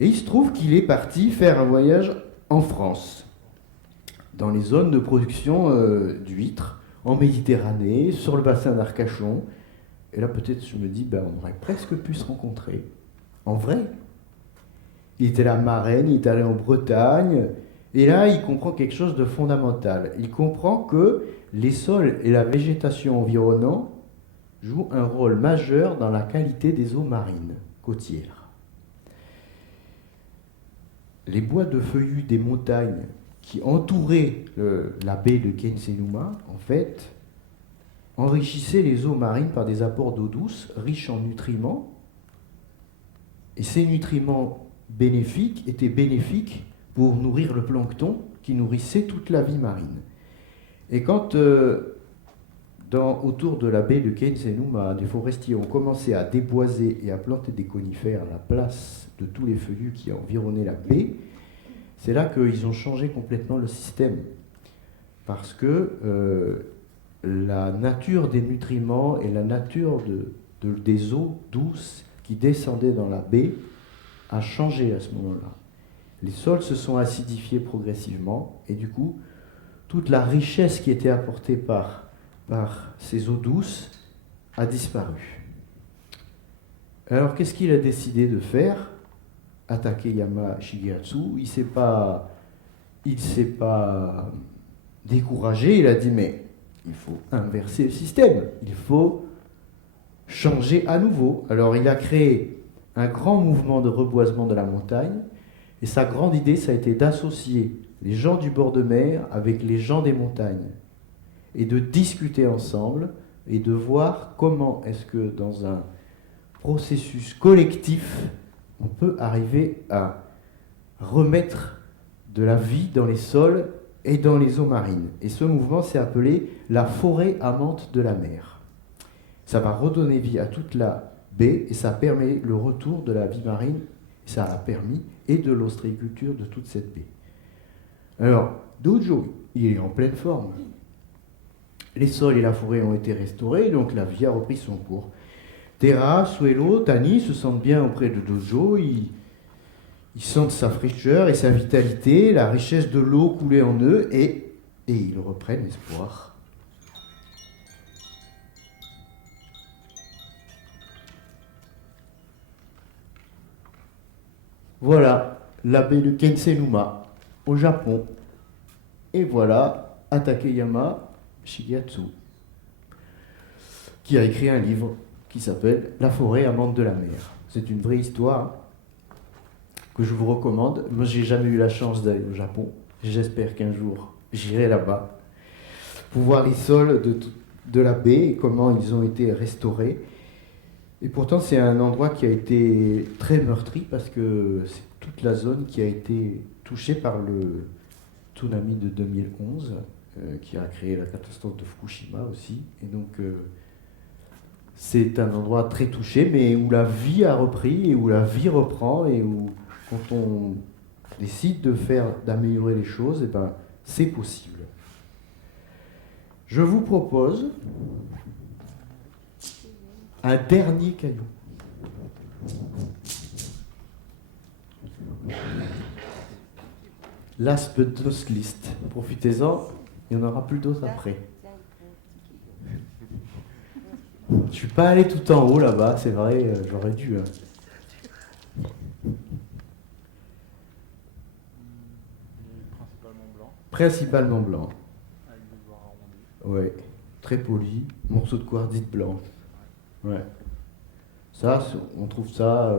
Et il se trouve qu'il est parti faire un voyage en France, dans les zones de production d'huîtres, en Méditerranée, sur le bassin d'Arcachon. Et là, peut-être, je me dis, on aurait presque pu se rencontrer. En vrai. Il était à la Marraine, il est allé en Bretagne, et là, il comprend quelque chose de fondamental. Il comprend que les sols et la végétation environnante jouent un rôle majeur dans la qualité des eaux marines côtières. Les bois de feuillus des montagnes qui entouraient la baie de Kensenuma, en fait, enrichissaient les eaux marines par des apports d'eau douce riches en nutriments. Et ces nutriments étaient bénéfiques pour nourrir le plancton qui nourrissait toute la vie marine. Et quand, autour de la baie de Kensenuma, des forestiers ont commencé à déboiser et à planter des conifères à la place de tous les feuillus qui environnaient la baie, c'est là qu'ils ont changé complètement le système. Parce que la nature des nutriments et la nature des eaux douces qui descendaient dans la baie a changé à ce moment-là. Les sols se sont acidifiés progressivement et du coup, toute la richesse qui était apportée par ces eaux douces a disparu. Alors qu'est-ce qu'il a décidé de faire, Atakeyama Shigeatsu? Il ne s'est pas il ne s'est pas découragé, il a dit mais il faut inverser le système, il faut changer à nouveau. Alors il a créé un grand mouvement de reboisement de la montagne, et sa grande idée, ça a été d'associer les gens du bord de mer avec les gens des montagnes, et de discuter ensemble, et de voir comment est-ce que dans un processus collectif, on peut arriver à remettre de la vie dans les sols et dans les eaux marines. Et ce mouvement s'est appelé la forêt amante de la mer. Ça va redonner vie à toute la baie et ça permet le retour de la vie marine, ça a permis, et de l'ostréiculture de toute cette baie. Alors, Dojo, il est en pleine forme. Les sols et la forêt ont été restaurés, donc la vie a repris son cours. Terra, Suelo, Tani se sentent bien auprès de Dojo, ils sentent sa fraîcheur et sa vitalité, la richesse de l'eau coulée en eux, et ils reprennent espoir. Voilà la baie de Kensenuma, au Japon. Et voilà Atakeyama Shigetsu, qui a écrit un livre qui s'appelle La forêt amante de la mer. C'est une vraie histoire que je vous recommande. Moi, j'ai jamais eu la chance d'aller au Japon. J'espère qu'un jour, j'irai là-bas pour voir les sols de la baie et comment ils ont été restaurés. Et pourtant, c'est un endroit qui a été très meurtri parce que c'est toute la zone qui a été touchée par le tsunami de 2011, qui a créé la catastrophe de Fukushima aussi. Et donc, c'est un endroit très touché, mais où la vie a repris et où la vie reprend et où, quand on décide d'améliorer les choses, eh ben, c'est possible. Je vous propose un dernier caillou. Last but not least. Profitez-en, il n'y en aura plus d'autres après. Je suis pas allé tout en haut là-bas, c'est vrai, j'aurais dû. Principalement blanc, Principalement blanc. avec des bords arrondis. Ouais, très poli. Morceau de quartzite blanc. Ouais. Ça, on trouve ça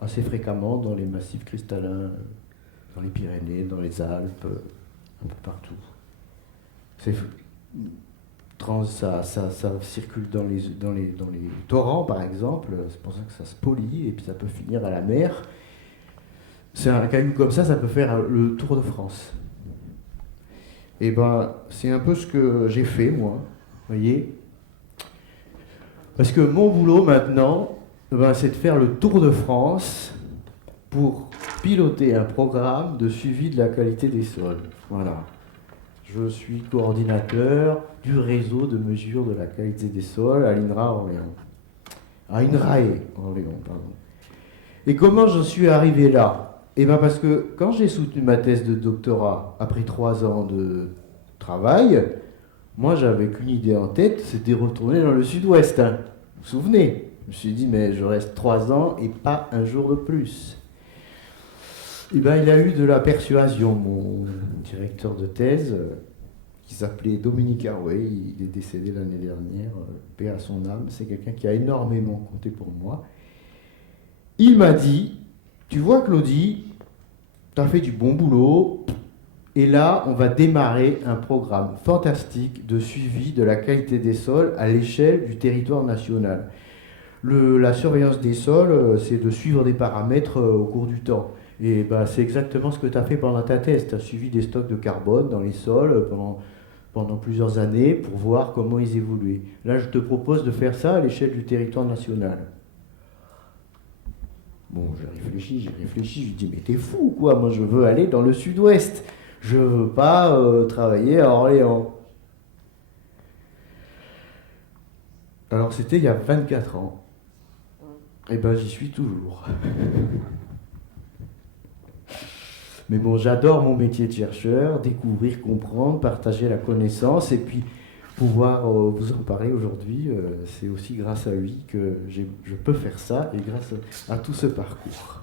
assez fréquemment dans les massifs cristallins, dans les Pyrénées, dans les Alpes, un peu partout. Ça circule dans les torrents, par exemple. C'est pour ça que ça se polie et puis ça peut finir à la mer. C'est un caillou comme ça peut faire le Tour de France. Et ben, c'est un peu ce que j'ai fait, moi. Vous voyez ? Parce que mon boulot maintenant, c'est de faire le Tour de France pour piloter un programme de suivi de la qualité des sols. Voilà. Je suis coordinateur du réseau de mesure de la qualité des sols à l'INRA Orléans. À INRAE Orléans, pardon. Et comment j'en suis arrivé là ? Eh bien parce que quand j'ai soutenu ma thèse de doctorat, après 3 ans de travail, moi j'avais qu'une idée en tête, c'était retourner dans le sud-ouest. Hein. Vous vous souvenez ? Je me suis dit, mais je reste 3 ans et pas un jour de plus. Eh bien, il a eu de la persuasion, mon directeur de thèse, qui s'appelait Dominique Harway, il est décédé l'année dernière, paix à son âme, c'est quelqu'un qui a énormément compté pour moi. Il m'a dit, tu vois Claudie, tu as fait du bon boulot, et là on va démarrer un programme fantastique de suivi de la qualité des sols à l'échelle du territoire national. La surveillance des sols, c'est de suivre des paramètres au cours du temps. Et ben, c'est exactement ce que tu as fait pendant ta thèse. Tu as suivi des stocks de carbone dans les sols pendant plusieurs années pour voir comment ils évoluaient. Là, je te propose de faire ça à l'échelle du territoire national. Bon, j'ai réfléchi, je lui dis, mais t'es fou quoi, moi je veux aller dans le sud-ouest. Je veux pas travailler à Orléans. Alors c'était il y a 24 ans. Et ben j'y suis toujours. Mais bon, j'adore mon métier de chercheur, découvrir, comprendre, partager la connaissance et puis pouvoir vous en parler aujourd'hui. C'est aussi grâce à lui que je peux faire ça et grâce à tout ce parcours.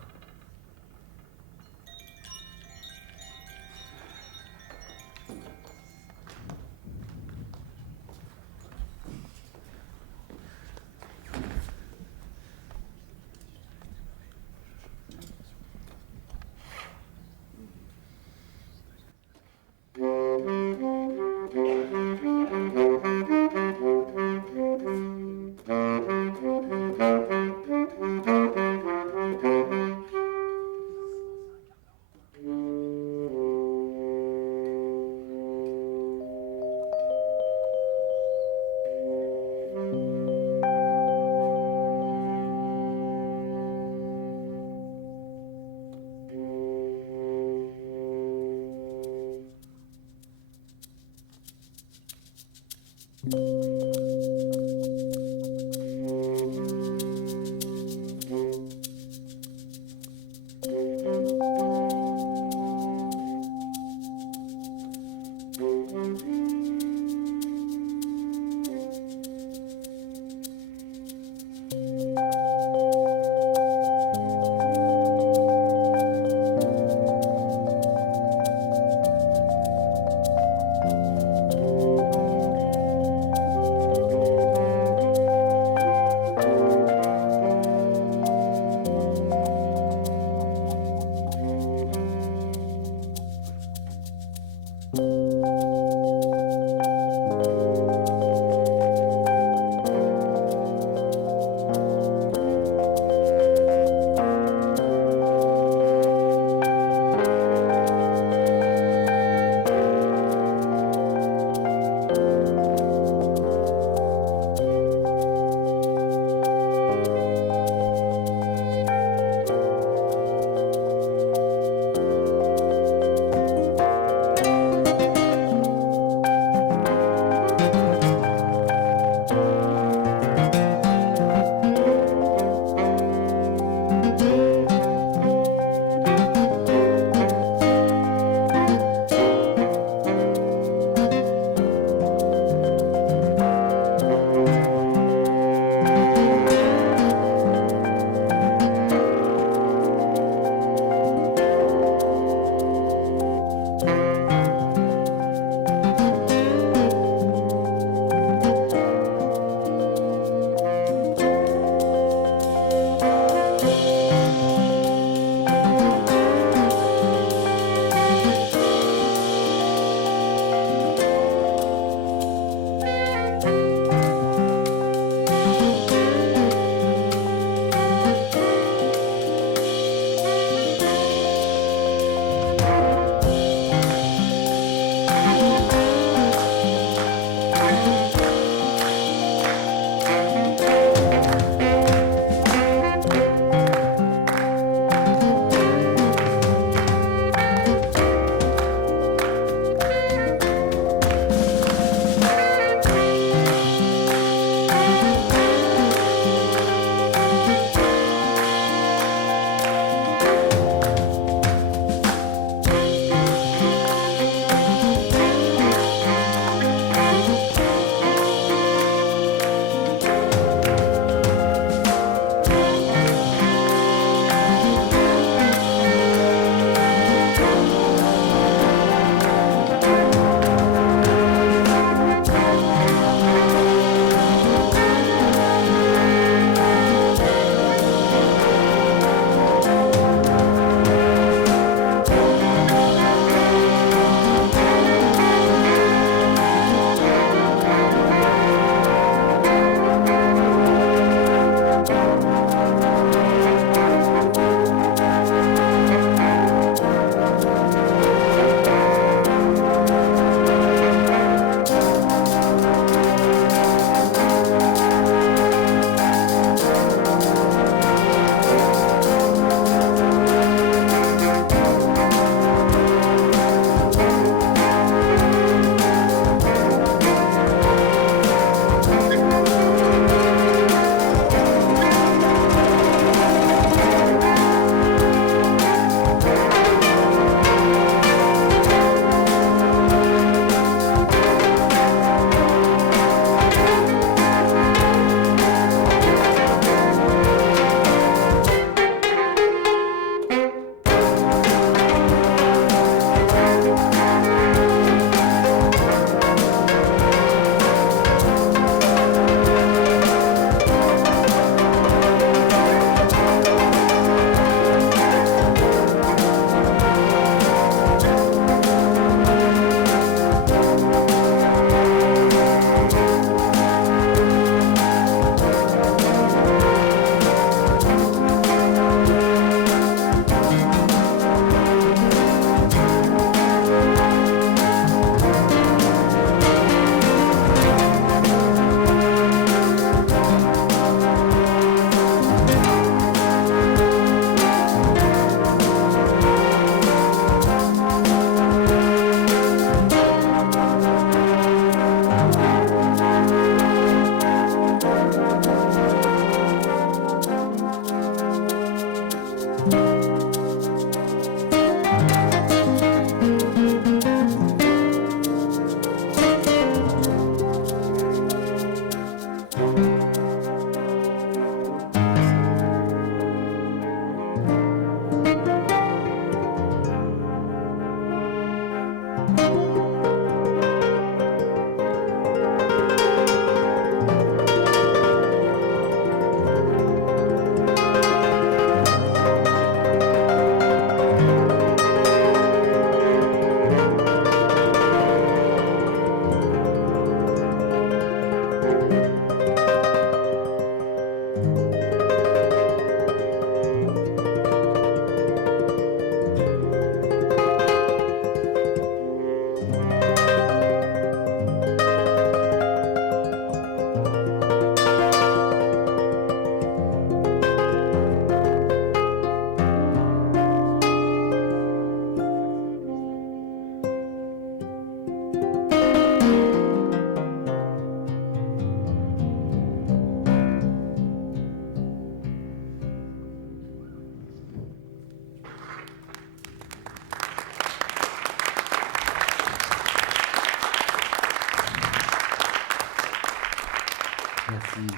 Merci.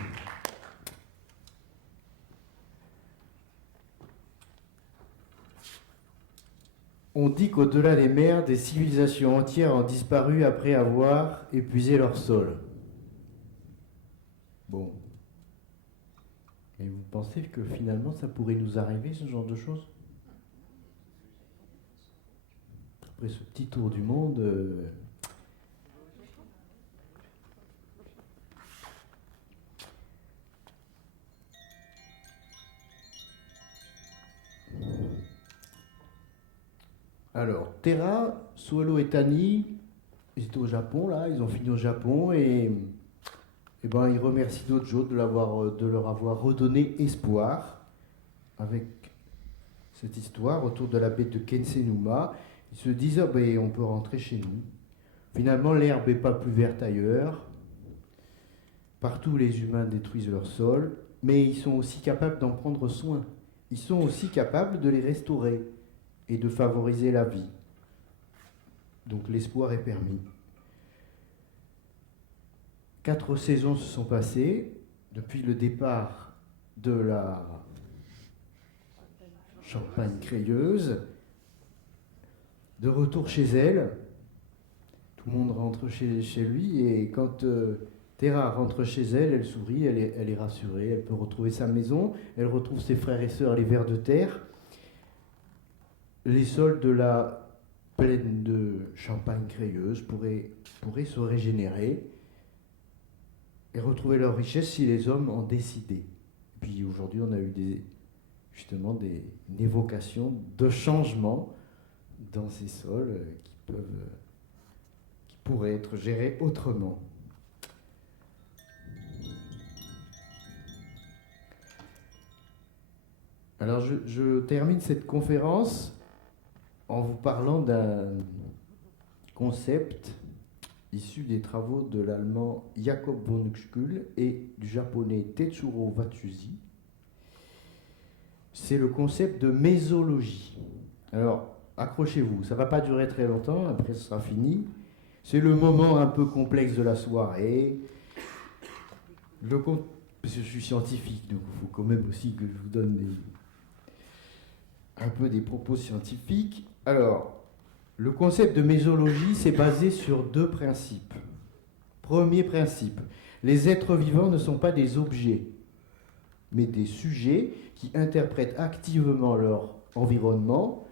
On dit qu'au-delà des mers, des civilisations entières ont disparu après avoir épuisé leur sol. Bon. Et vous pensez que finalement ça pourrait nous arriver, ce genre de choses? Après ce petit tour du monde... Alors, Terra, Suelo et Tani, ils étaient au Japon, là, ils ont fini au Japon, et ben, ils remercient Dojo de leur avoir redonné espoir avec cette histoire autour de la baie de Kensenuma. Ils se disent, oh, ben, on peut rentrer chez nous. Finalement, l'herbe n'est pas plus verte ailleurs. Partout, les humains détruisent leur sol, mais ils sont aussi capables d'en prendre soin. Ils sont aussi capables de les restaurer et de favoriser la vie. Donc l'espoir est permis. 4 saisons se sont passées depuis le départ de la Champagne crayeuse. De retour chez elle, tout le monde rentre chez lui, et quand Terra rentre chez elle, elle sourit, elle est rassurée, elle peut retrouver sa maison, elle retrouve ses frères et sœurs, les vers de terre. Les sols de la plaine de Champagne crayeuse pourraient se régénérer et retrouver leur richesse si les hommes en décidaient. Et puis aujourd'hui, on a eu justement une évocation de changement dans ces sols qui pourraient être gérés autrement. Alors je termine cette conférence en vous parlant d'un concept issu des travaux de l'allemand Jakob von Uexküll et du japonais Tetsuro Watsuzi. C'est le concept de mésologie. Alors, accrochez-vous, ça ne va pas durer très longtemps, après ce sera fini. C'est le moment un peu complexe de la soirée. Parce que je suis scientifique, donc il faut quand même aussi que je vous donne un peu des propos scientifiques. Alors, le concept de mésologie, c'est basé sur 2 principes. Premier principe, les êtres vivants ne sont pas des objets, mais des sujets qui interprètent activement leur environnement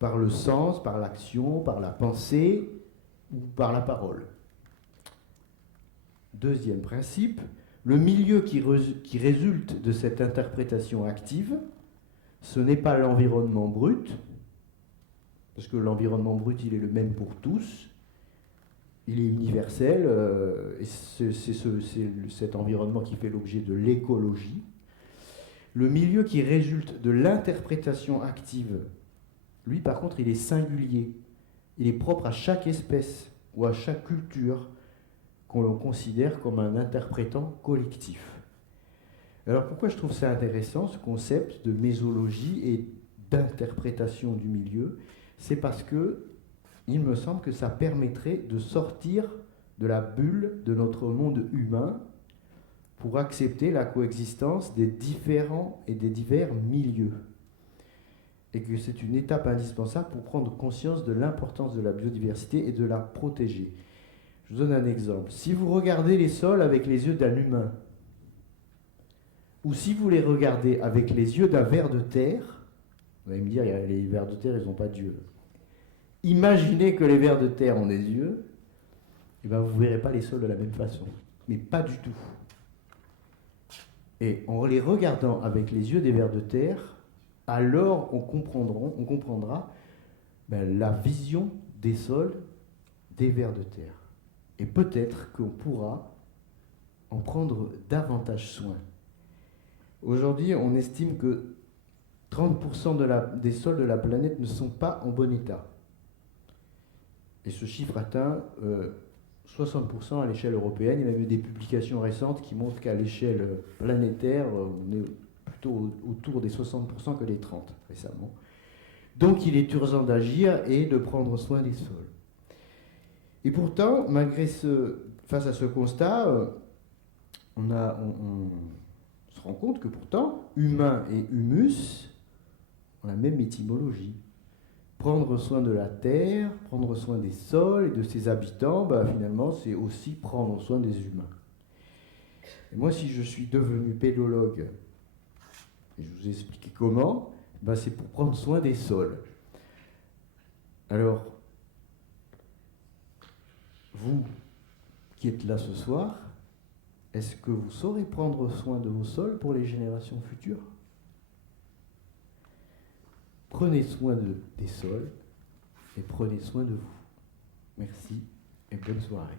par le sens, par l'action, par la pensée ou par la parole. Deuxième principe, le milieu qui résulte de cette interprétation active, ce n'est pas l'environnement brut, parce que l'environnement brut, il est le même pour tous, il est universel, et c'est cet environnement qui fait l'objet de l'écologie. Le milieu qui résulte de l'interprétation active, lui par contre, il est singulier, il est propre à chaque espèce ou à chaque culture qu'on considère comme un interprétant collectif. Alors pourquoi je trouve ça intéressant, ce concept de mésologie et d'interprétation du milieu? C'est parce que il me semble que ça permettrait de sortir de la bulle de notre monde humain pour accepter la coexistence des différents et des divers milieux. Et que c'est une étape indispensable pour prendre conscience de l'importance de la biodiversité et de la protéger. Je vous donne un exemple. Si vous regardez les sols avec les yeux d'un humain, ou si vous les regardez avec les yeux d'un ver de terre, vous allez me dire, les vers de terre, ils n'ont pas d'yeux. Imaginez que les vers de terre ont des yeux, et bien vous ne verrez pas les sols de la même façon. Mais pas du tout. Et en les regardant avec les yeux des vers de terre, alors on comprendra la vision des sols des vers de terre. Et peut-être qu'on pourra en prendre davantage soin. Aujourd'hui, on estime que 30% des sols de la planète ne sont pas en bon état. Et ce chiffre atteint 60% à l'échelle européenne. Il y a même eu des publications récentes qui montrent qu'à l'échelle planétaire, on est plutôt autour des 60% que des 30% récemment. Donc il est urgent d'agir et de prendre soin des sols. Et pourtant, face à ce constat, on se rend compte que pourtant, humain et humus ont la même étymologie. Prendre soin de la terre, prendre soin des sols et de ses habitants, finalement, c'est aussi prendre soin des humains. Et moi, si je suis devenu pédologue, et je vous ai expliqué comment, c'est pour prendre soin des sols. Alors, vous qui êtes là ce soir, est-ce que vous saurez prendre soin de vos sols pour les générations futures? Prenez soin des sols et prenez soin de vous. Merci et bonne soirée.